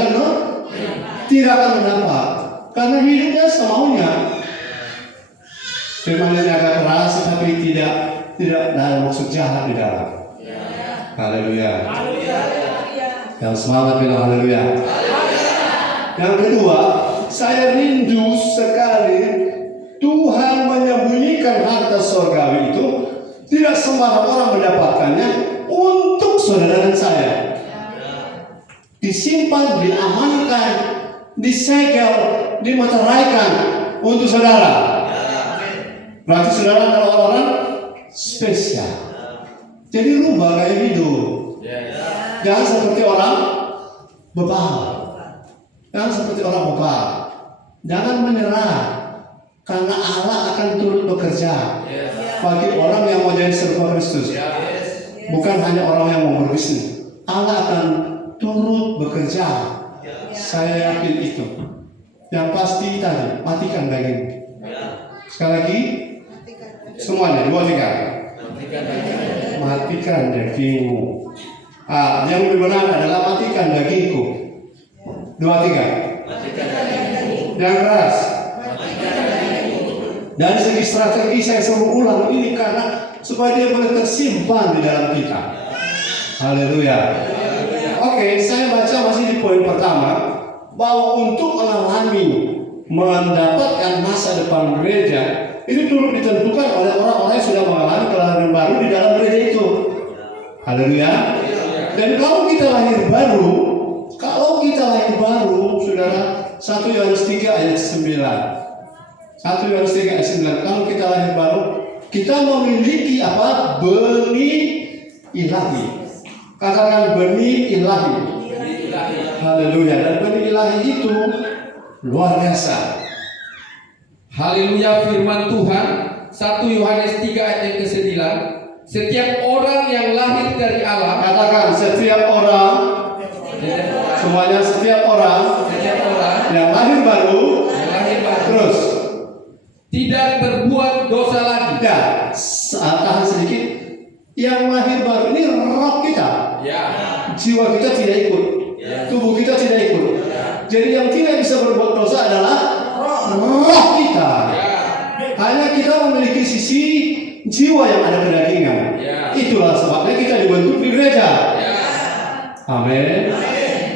tidak akan mendapat, karena hidupnya semaunya. Firman-Nya agak keras, tapi tidak ada maksud jahat di dalam. Haleluya. Yang semangat bilang haleluya. Yang kedua, saya rindu sekali Tuhan menyembunyikan harta surgawi itu, tidak sembarang orang mendapatkannya, untuk saudara dan saya. Disimpan, diamankan, disegel, dimeteraikan untuk saudara. Berarti saudara adalah orang spesial. Jadi rubah gaya hidup. Jangan seperti orang bebal. Jangan seperti orang bebal. Jangan menyerah, karena Allah akan turut bekerja bagi orang yang mau jadi serupa Kristus. Bukan hanya orang yang mau berbisnis. Allah akan turut bekerja. Saya yakin itu. Yang pasti tadi, matikan daging. Sekali lagi, semuanya, 2, 3. Matikan dagingmu. Yang lebih benar adalah matikan dagingku. 2, 3. Yang keras. Dari segi strategi saya selalu ulang ini karena supaya dia boleh tersimpan di dalam kita. Haleluya. Oke, saya baca masih di poin pertama, bahwa untuk mengalami mendapatkan masa depan gereja ini turut ditentukan oleh orang-orang yang sudah mengalami kelahiran baru di dalam gereja itu. Haleluya. Dan kalau kita lahir baru, saudara, 1 Yohanes 3 ayat 9. 1 Yohanes 3 ayat 9. Kalau kita lahir baru, kita memiliki apa? Benih ilahi. Katakan benih ilahi. Haleluya. Dan benih ilahi itu luar biasa. Haleluya, firman Tuhan 1 Yohanes 3 ayat yang ke-9. Setiap orang yang lahir dari Allah, Katakan setiap orang, semuanya setiap orang yang lahir baru, terus tidak berbuat dosa lagi. ya, tahan sedikit. Yang lahir baru ini roh kita, jiwa kita tidak ikut, tubuh kita tidak ikut. Jadi yang tidak bisa berbuat dosa adalah roh kita. Hanya kita memiliki sisi jiwa yang ada kedagingan. Itulah sebabnya kita dibentuk di gereja. Amin.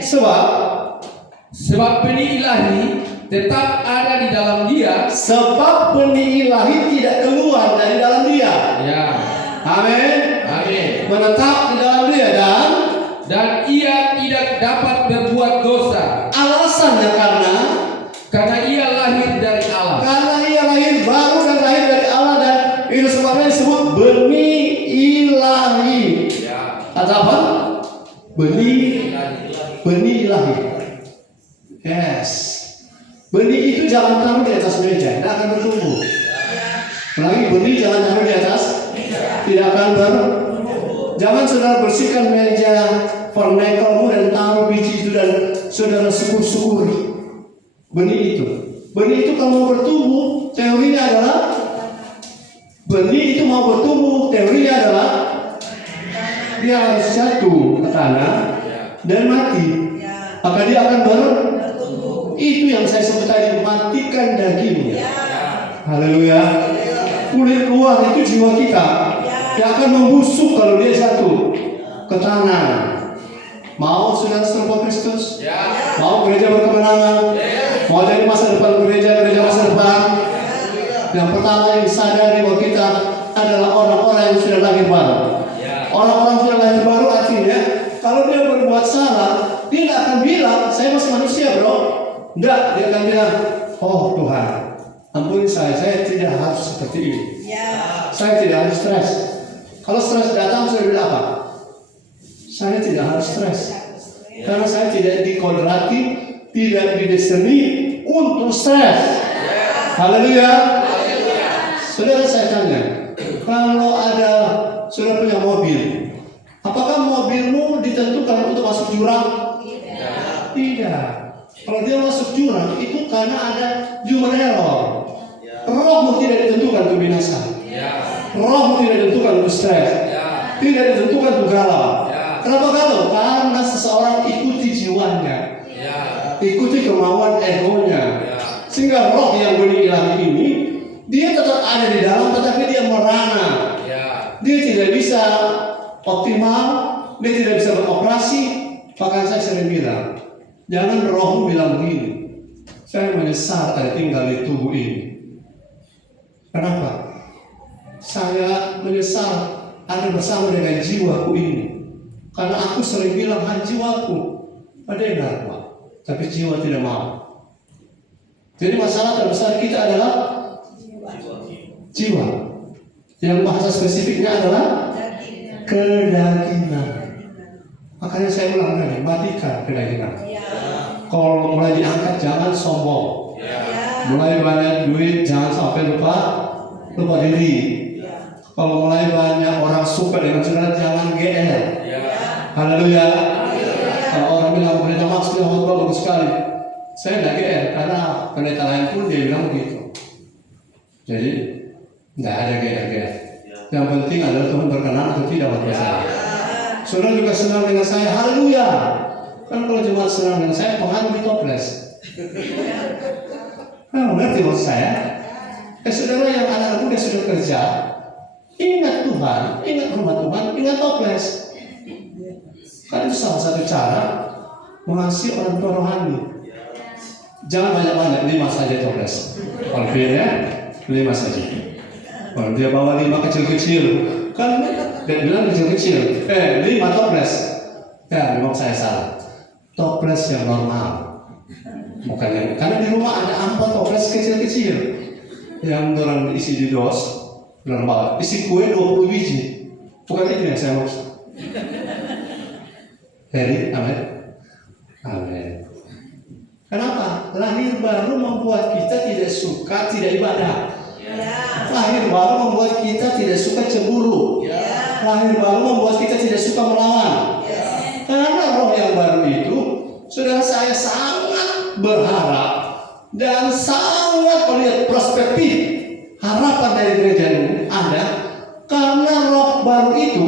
Sebab benih ilahi tetap ada di dalam dia. Sebab benih ilahi tidak keluar dari dalam dia. Amin. Menetap di dalam dia dan ia tidak dapat berbuat dosa. Alasannya karena ia lahir dari Allah. Karena ia lahir baru dan lahir dari Allah, dan itu sebabnya disebut benih ilahi. Kata apa? Benih ilahi. Yes. Benih itu jangan taruh di atas meja, tidak akan bertumbuh. Lagi benih jangan taruh di atas, tidak akan bertumbuh. Jangan saudara bersihkan meja pernekelmu dan taruh biji itu dan saudara syukur-syukuri. Benih itu kalau mau bertumbuh, teorinya adalah dia harus jatuh ke tanah dan mati. Maka dia akan bertumbuh. Itu yang saya sebut tadi, matikan dagingnya. Haleluya. Kulit luar itu jiwa kita. Dia akan membusuk kalau dia jatuh ke tanah. Mau saudara serupa Kristus? Mau gereja berkemenangan? Mau jadi masa depan gereja masa depan? Yang pertama yang disadari bahwa kita adalah orang-orang yang sudah lahir baru. Orang-orang sudah lahir baru artinya kalau dia berbuat salah, dia tidak akan bilang saya masih manusia bro. Enggak, dia akan bilang, oh Tuhan, ampuni saya tidak harus seperti ini. Saya tidak harus stres. Kalau stres datang, saya bilang apa? Saya tidak harus stres, karena saya tidak dikodrati, tidak didesani untuk stres. Haleluya. Saudara, saya tanya, kalau ada saudara punya mobil, Apakah mobilmu ditentukan untuk masuk jurang? Tidak. Kalau dia masuk jurang itu karena ada human error. Rohmu tidak ditentukan untuk binasa. Rohmu tidak ditentukan untuk stres. Tidak ditentukan untuk galau. Kenapa galau? Karena seseorang ikuti jiwanya, ikuti kemauan egonya. Sehingga roh yang benih ilahi ini dia tetap ada di dalam, tetapi dia merana. Dia tidak bisa optimal, dia tidak bisa beroperasi. Bahkan saya sering bilang, jangan rohmu bilang begini, saya menyesal ada tinggal di tubuh ini. Kenapa? Saya menyesal ada bersama dengan jiwaku ini. Karena aku sering bilang, jiwaku dengar Pak, tapi jiwa tidak mau. Jadi masalah terbesar kita adalah jiwa. Yang bahasa spesifiknya adalah kedagingan. Makanya saya ulang lagi, matikan kedagingan. Kalau mulai diangkat jangan sombong. Mulai banyak duit jangan sampai lupa diri. Kalau mulai banyak orang suka dengan saudara jangan GR. Haleluya. Kalau orang bilang pendeta Max dia khotbah bagus sekali, saya tidak GR karena pendeta lain pun dia bilang begitu. Jadi tidak ada GR. Yang penting adalah Tuhan berkenan atau tidak buat saya. Saudara juga senang dengan saya, haleluya. Kan kalau jemaat senang dengan saya, pengaruh di toples. Ngerti maksud saya? Saudara yang anak muda sudah kerja, ingat Tuhan, ingat rumah Tuhan, ingat toples. Kan itu salah satu cara mengasihi orang tua rohani. Jangan banyak-banyak, 5 saja toples. Kalau dia 5 saja. Kalau dia bawa 5 kecil-kecil, kan dia bilang kecil-kecil. 5 toples. Ya, memang saya salah. Toples yang normal. Bukan yang, karena di rumah ada 4 toples kecil-kecil yang orang isi di dos, normal. Isi kue 20 biji. Bukan itu yang saya maksud. Heri, amin. Amin. Kenapa? Lahir baru membuat kita tidak suka tidak ibadah. Lahir baru membuat kita tidak suka cemburu. Lahir baru membuat kita tidak suka melawan. Karena roh yang baru itu, saudara saya sangat berharap dan sangat melihat perspektif harapan dari gereja ini ada karena roh baru itu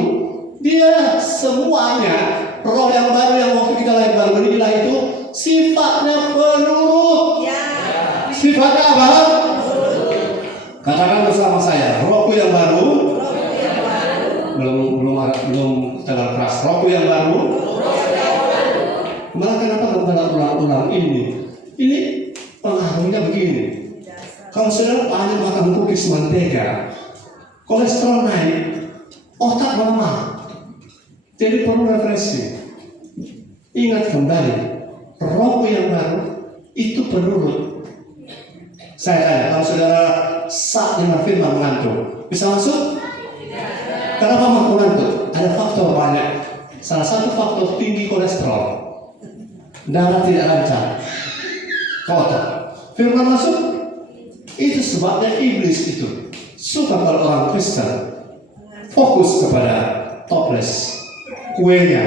dia semuanya. Roh yang baru yang waktu kita lahir baru inilah itu sifatnya penurut. Sifatnya apa? Katakan bersama saya, rohku yang baru. Belum terlalu keras. Rohku yang baru. Malah kenapa kita ulang-ulang ini? Ini pengaruhnya begini. Kalau saudara banyak makan cookies mentega, kolesterol naik, otak melemah. Jadi perlu refreshing. Ingat kembali, roh yang baru itu penurut. Saya tanya, kalau saudara saat dengan firman mengantuk, bisa masuk? Kenapa mengantuk? Ada faktor banyak. Salah satu faktor tinggi kolesterol, darah tidak lancar, kotor. Firman masuk, itu sebabnya iblis itu suka kalau orang Kristen fokus kepada toples, kuenya,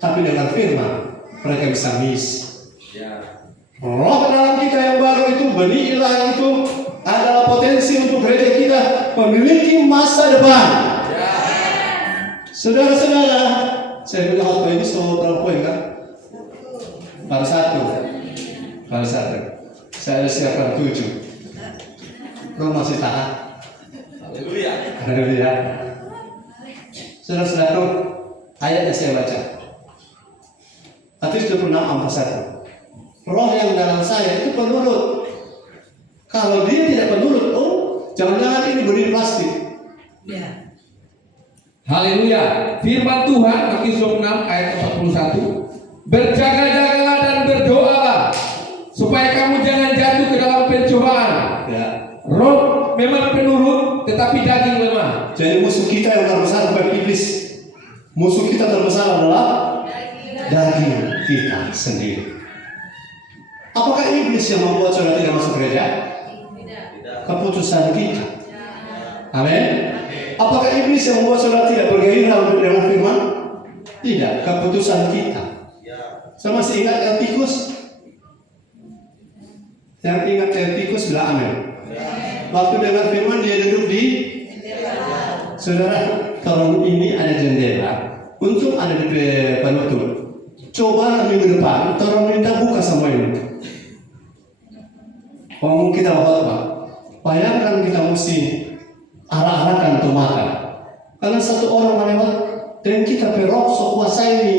tapi dengan firman mereka bisa miss. Roh dalam kita yang baru itu, benih ilahi itu adalah potensi untuk gereja kita memiliki masa depan. Saudara-saudara, saya punya khotbah ini selama berapa poin kan? Baru satu. Saya siapkan 7. Roh masih tahan. Haleluya. Saudara-saudara, ayatnya saya baca. Matius 26 ayat 1. Roh yang dalam saya itu penurut. Kalau dia tidak penurut, jangan-jangan ini benih plastik. Haleluya. Firman Tuhan Matius 26 ayat 41. Berjaga-jagalah dan berdoalah supaya kamu jangan jatuh ke dalam pencobaan. Roh memang penurut, tetapi daging lemah. Jadi musuh kita yang terbesar bukan iblis. Musuh kita terbesar adalah daging kita sendiri. Apakah iblis yang membuat saudara tidak masuk gereja? Keputusan kita. Amin. Apakah iblis yang membuat saudara tidak bergairah dengan firman? Tidak, keputusan kita. Saya masih ingat Eltikus. Yang ingat Eltikus bilang amin. Waktu dengar firman dia duduk di saudara, tolong ini ada jendela. Untung ada di penutup. Coba minggu depan, tolong minta buka semua ini. Ngomong kita apa? Bayangkan kita mesti arah-arahkan untuk makan. Karena satu orang lewat dan kita perok sok kuasa ini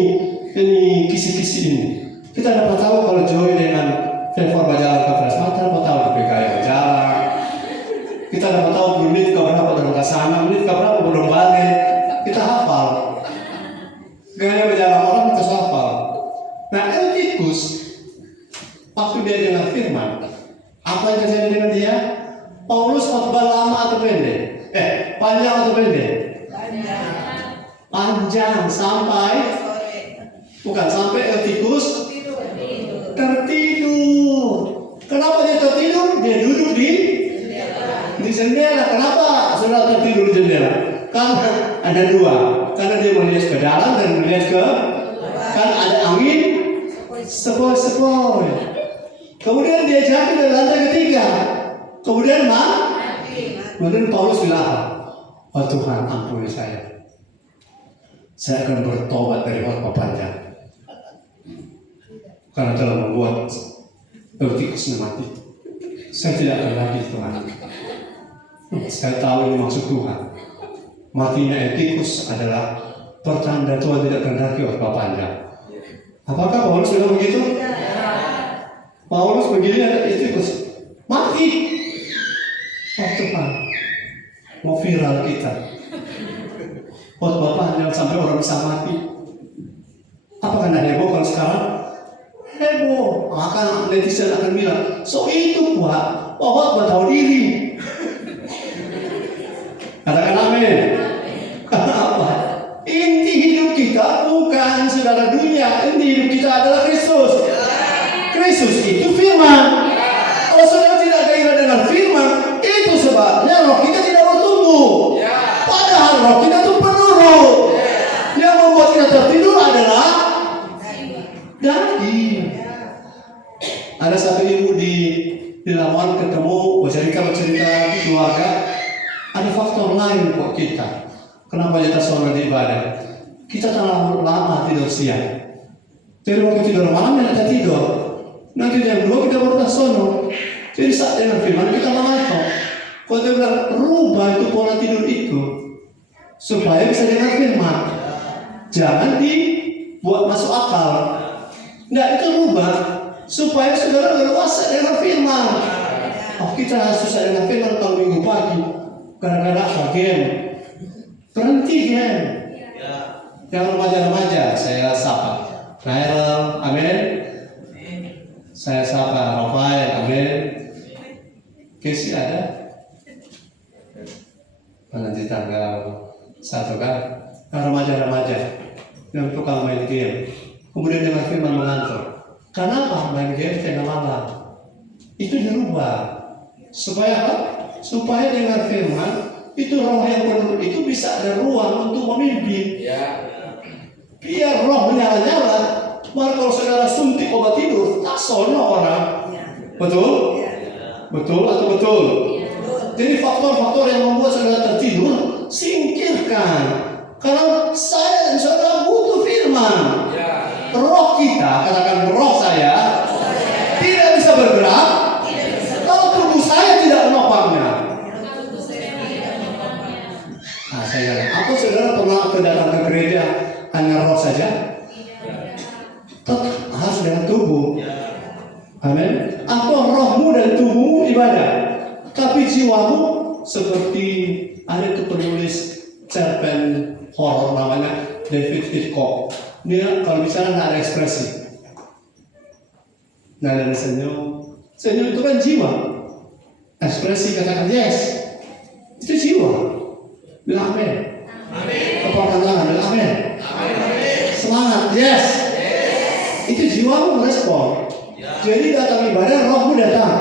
kisi-kisi ini. Kita dapat tahu kalau Joy dengan Trevor berjalan ke Freshman, kita dapat tahu di PKI berjalan. Kita dapat tahu menit ke berapa dalam ke sana, menit ke berapa belum balik. Kita hafal. Gaya berjalan orang kita hafal. Nah, Eltikus waktu dia dengar firman, apa yang terjadi dengan dia? Paulus khotbah lama atau pendek? Panjang atau pendek? Panjang sampai Eltikus tertidur. Kenapa dia tertidur? Dia duduk di jendela. Kenapa saudara tertidur di jendela? Karena ada dua. Karena dia melihat ke dalam dan melihat ke kan ada angin sepoi-sepoi. Kemudian dia jatuh dari lantai ketiga. Kemudian Paulus bilang, oh Tuhan ampuni saya. Saya akan bertobat dari khotbah panjang. Karena telah membuat Eltikus mati. Saya tidak akan lagi Tuhan. Saya tahu ini maksud Tuhan. Matinya Eltikus adalah pertanda Tuhan tidak kehendaki khotbah panjang. Apakah Paulus bilang begitu? Paulus begini ada Eltikus mati. Oh Tuhan, mau viral kita. Khotbah panjang sampai orang bisa mati. Apakah anda heboh kalau sekarang? Heboh. Akan netizen akan bilang, so itu Pak, khotbah tahu diri. Katakan amin. Kenapa? Inti hidup kita bukan saudara dunia. Inti hidup kita adalah Kristus. Kristus itu firman. Kalau saudara tidak gairah dengan firman, itu sebabnya roh kita tidak bertumbuh. Padahal roh kita itu penurut. Yang membuat kita tertidur adalah daging. Ada satu ibu di Lamongan ketemu bercerita di keluarga. Ada faktor lain buat kita. Kenapa kita selalu di ibadah? Kita terlalu lama tidur siang. Jadi waktu tidur malam kita tidur. Nanti jam 2 kita baru sono. Jadi saat dengan firman kita mengantuk. Kalau dia bilang rubah itu pola tidur itu supaya bisa dengar firman. Jangan dibuat masuk akal. Nah itu rubah supaya saudara leluasa dengar firman. Oh kita harus susah dengar firman kalau minggu pagi. Gara-gara apa game? Berhenti game. Yang remaja-remaja saya sapa. Nairel, amin. Saya sapa Rafael, amin. Kesi ada? Nanti tanggal 1 kan? Remaja-remaja yang tukang main game. Kemudian dengar firman mengantuk. Kenapa main game tengah malam? Itu dirubah. Supaya apa? Supaya dengar firman itu roh yang penuh itu bisa ada ruang untuk memimpin. Biar roh menyala-nyala. Maka kalau saudara suntik obat tidur, tak sono orang. Betul? Betul atau betul? Jadi faktor-faktor yang membuat saudara tertidur singkirkan. Karena saya dan saudara butuh firman. Roh kita, katakan roh saya tidak bisa bergerak kalau tubuh saya tidak menopangnya. Nah, saya apa saudara pernah datang ke gereja hanya roh saja? Tetap harus dengan tubuh. Amin. Atau rohmu dan tubuhmu ibadah, tapi jiwamu seperti ada itu penulis cerpen horor namanya David Hitchcock. Dia kalau bicara nggak ada ekspresi, nggak ada senyum. Senyum itu kan jiwa. Ekspresi katakan yes, itu jiwa. Bilang amin. Tepuk tangan, bilang amin. Semangat, yes. Itu jiwamu merespon. Jadi datang ibadah, rohmu datang.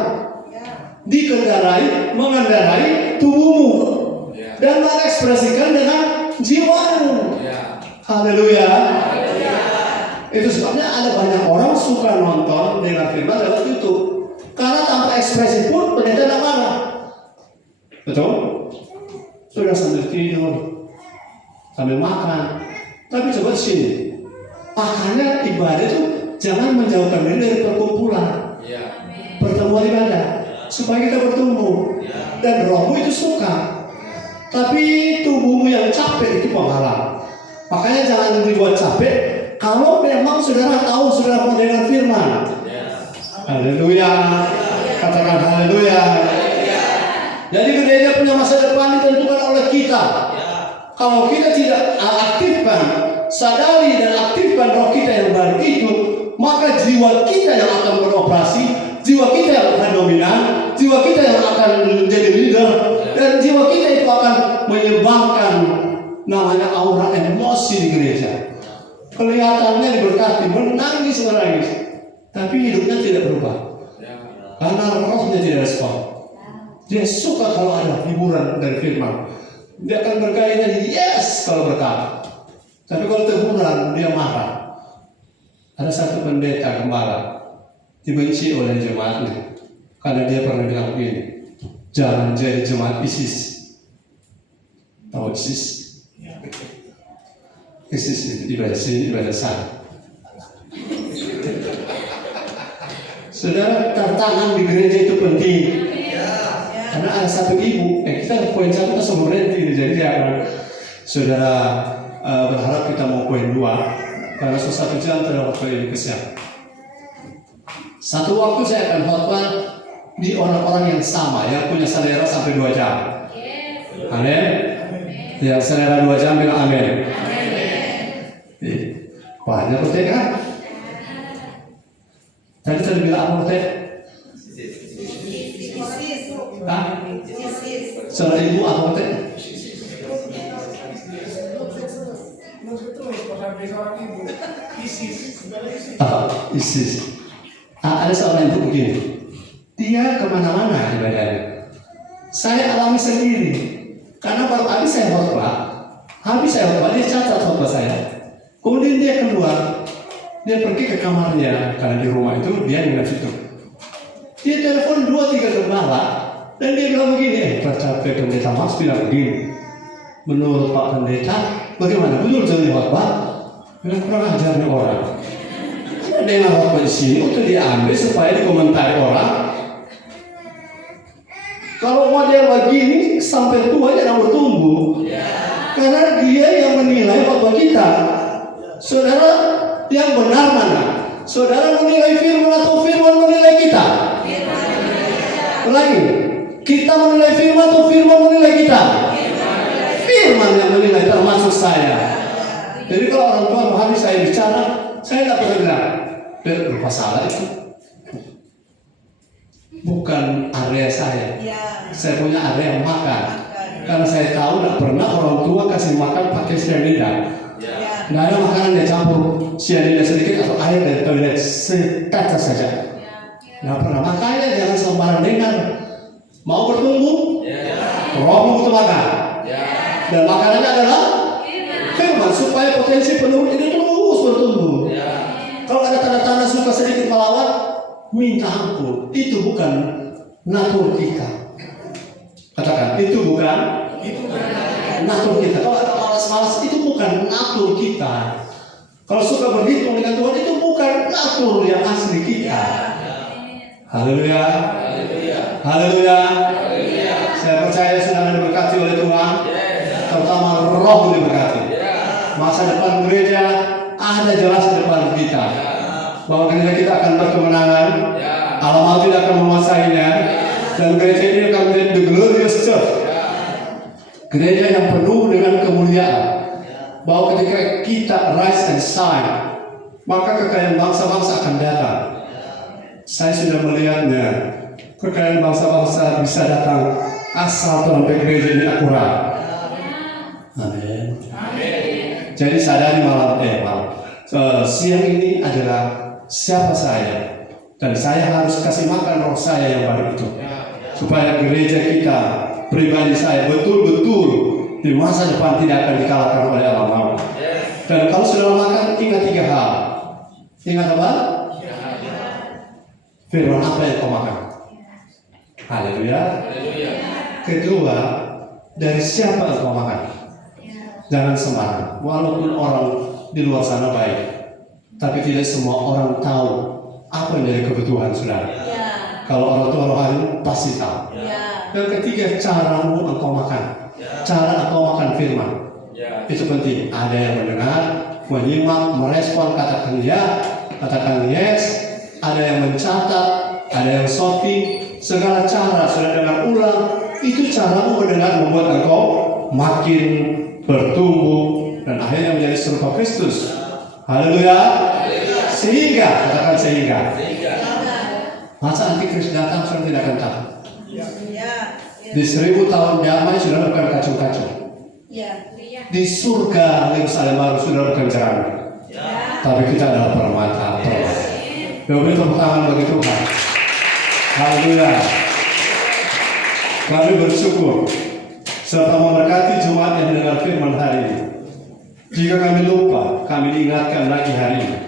Dikendarai, mengendarai tubuhmu dan mengekspresikan dengan jiwamu. Haleluya. Itu sebabnya ada banyak orang suka nonton dengan firman lewat YouTube. Karena tanpa ekspresi pun pendeta tidak marah. Betul? Sudah sambil tidur, sambil makan. Tapi coba sini. Makanya ibadah itu jangan menjauhkan diri dari perkumpulan. Pertemuan ibadah. Supaya kita bertumbuh. Dan rohmu itu suka. Tapi tubuhmu yang capek itu penghalang. Makanya jangan dibuat capek. Kalau memang saudara tahu saudara mendengar firman. Haleluya. Katakan haleluya. Jadi gereja punya masa depan ditentukan oleh kita. Kalau kita tidak aktifkan, sadari dan aktifkan roh kita yang baru itu, maka jiwa kita yang akan beroperasi, jiwa kita yang akan dominan, jiwa kita yang akan menjadi leader, dan jiwa kita itu akan menyebabkan namanya aura emosi di gereja. Kelihatannya diberkati, menangis, tapi hidupnya tidak berubah. Karena rohnya tidak respon. Dia suka kalau ada hiburan dari firman. Dia akan berkaitan yes kalau berkata. Tapi kalau teguran dia marah. Ada satu pendeta gembala dibenci oleh jemaatnya karena dia pernah bilang begini, jangan jadi jemaat ISIS. Tahu ISIS? ISIS itu ibadah sini, ibadah sana. Saudara, tantangan di gereja itu penting. Karena ada satu ibu, kita poin 1 kita semua berhenti. Jadi jangan saudara berharap kita mau poin 2. Karena 1 jam terdapat waktu ini kesiap. Satu waktu saya akan khotbah di orang-orang yang sama, yang punya selera sampai 2 jam. Amin. Yang selera 2 jam bilang amin. Banyak protek kan? Tadi bilang apa protek? Hah? Saudara ibu apa protek? ISIS. Ada seorang ibu begini. Dia kemana-mana ibadahnya. Saya alami sendiri. Karena baru habis saya khotbah, dia catat khotbah saya. Kemudian dia keluar, dia pergi ke kamarnya karena di rumah itu dia dengan situ. Dia telepon 2-3 gembala dan dia bilang begini, tercapai pendeta Mas bilang begini. Menurut Pak Pendeta, bagaimana? Betul jadi khotbah? Bilang kurang ajar nih orang. Dengan khotbah di sini untuk diambil supaya dikomentari orang. Kalau model begini sampai tua jangan bertumbuh. Karena dia yang menilai khotbah kita. Saudara, yang benar mana? Saudara menilai firman atau firman menilai kita? Ulangi, kita menilai firman atau firman menilai kita? Firman yang menilai, termasuk saya. Jadi kalau orang tua memahami saya bicara, saya tidak pernah bilang, berapa salah itu? Bukan area saya. Saya punya area makan. Karena saya tahu tidak pernah orang tua kasih makan pakai cyanida. Tidak ada makanan yang campur cyanida sedikit atau air dari toilet setetes saja. Tidak pernah. Makanya jangan sembarang dengar. Mau bertumbuh, rohmu butuh makan. Dan makanannya adalah firman supaya potensi penuh ini terus bertumbuh. Kalau ada tanda-tanda suka sedikit melawan, minta ampun. Itu bukan natur kita. Katakan, itu bukan natur kita. Kalau ada malas-malas, itu bukan natur kita. Kalau suka berhitung dengan Tuhan, itu bukan natur yang asli kita. Haleluya. Haleluya. Saya percaya sudah diberkati oleh Tuhan. Terutama roh diberkati. Masa depan gereja ada jelas di depan kita. Bahwa gereja kita akan berkemenangan. Alam maut tidak akan menguasainya. Dan gereja ini akan menjadi the glorious church. Gereja yang penuh dengan kemuliaan. Bahwa ketika kita rise and shine, maka kekayaan bangsa-bangsa akan datang. Saya sudah melihatnya. Kekayaan bangsa-bangsa bisa datang asal Tuhan gereja ini akurat. Amin. Jadi sadari siang ini adalah siapa saya, dan saya harus kasih makan roh saya yang baru itu, supaya gereja kita, pribadi saya betul-betul di masa depan tidak akan dikalahkan oleh alam maut. Dan kalau sudah makan, ingat 3 hal. Ingat apa? Firman apa yang kau makan? Haleluya. Kedua, dari siapa yang kau makan? Jangan sembarang. Walaupun orang di luar sana baik, tapi tidak semua orang tahu apa yang jadi kebutuhan saudara. Kalau orang tua rohani pasti tahu. Yang ketiga, caramu engkau makan. Cara engkau makan firman. Itu penting. Ada yang mendengar, menyimak, merespon, katakan ya, katakan yes. Ada yang mencatat, ada yang sorting. Segala cara sudah dengar ulang. Itu caramu mendengar membuat engkau makin bertumbuh dan akhirnya menjadi serupa Kristus. Haleluya. Sehingga, katakan sehingga. Masa antikris datang sudah tidak akan takut. Di 1000 tahun damai sudah bukan kacau-kacau. Di surga Yerusalem baru sudah bukan jerami. Tapi kita adalah permata. Beri tepuk tangan bagi Tuhan. Haleluya. Kami bersyukur serta memberkati jemaat yang mendengar firman hari ini. Jika kami lupa, kami diingatkan lagi hari ini.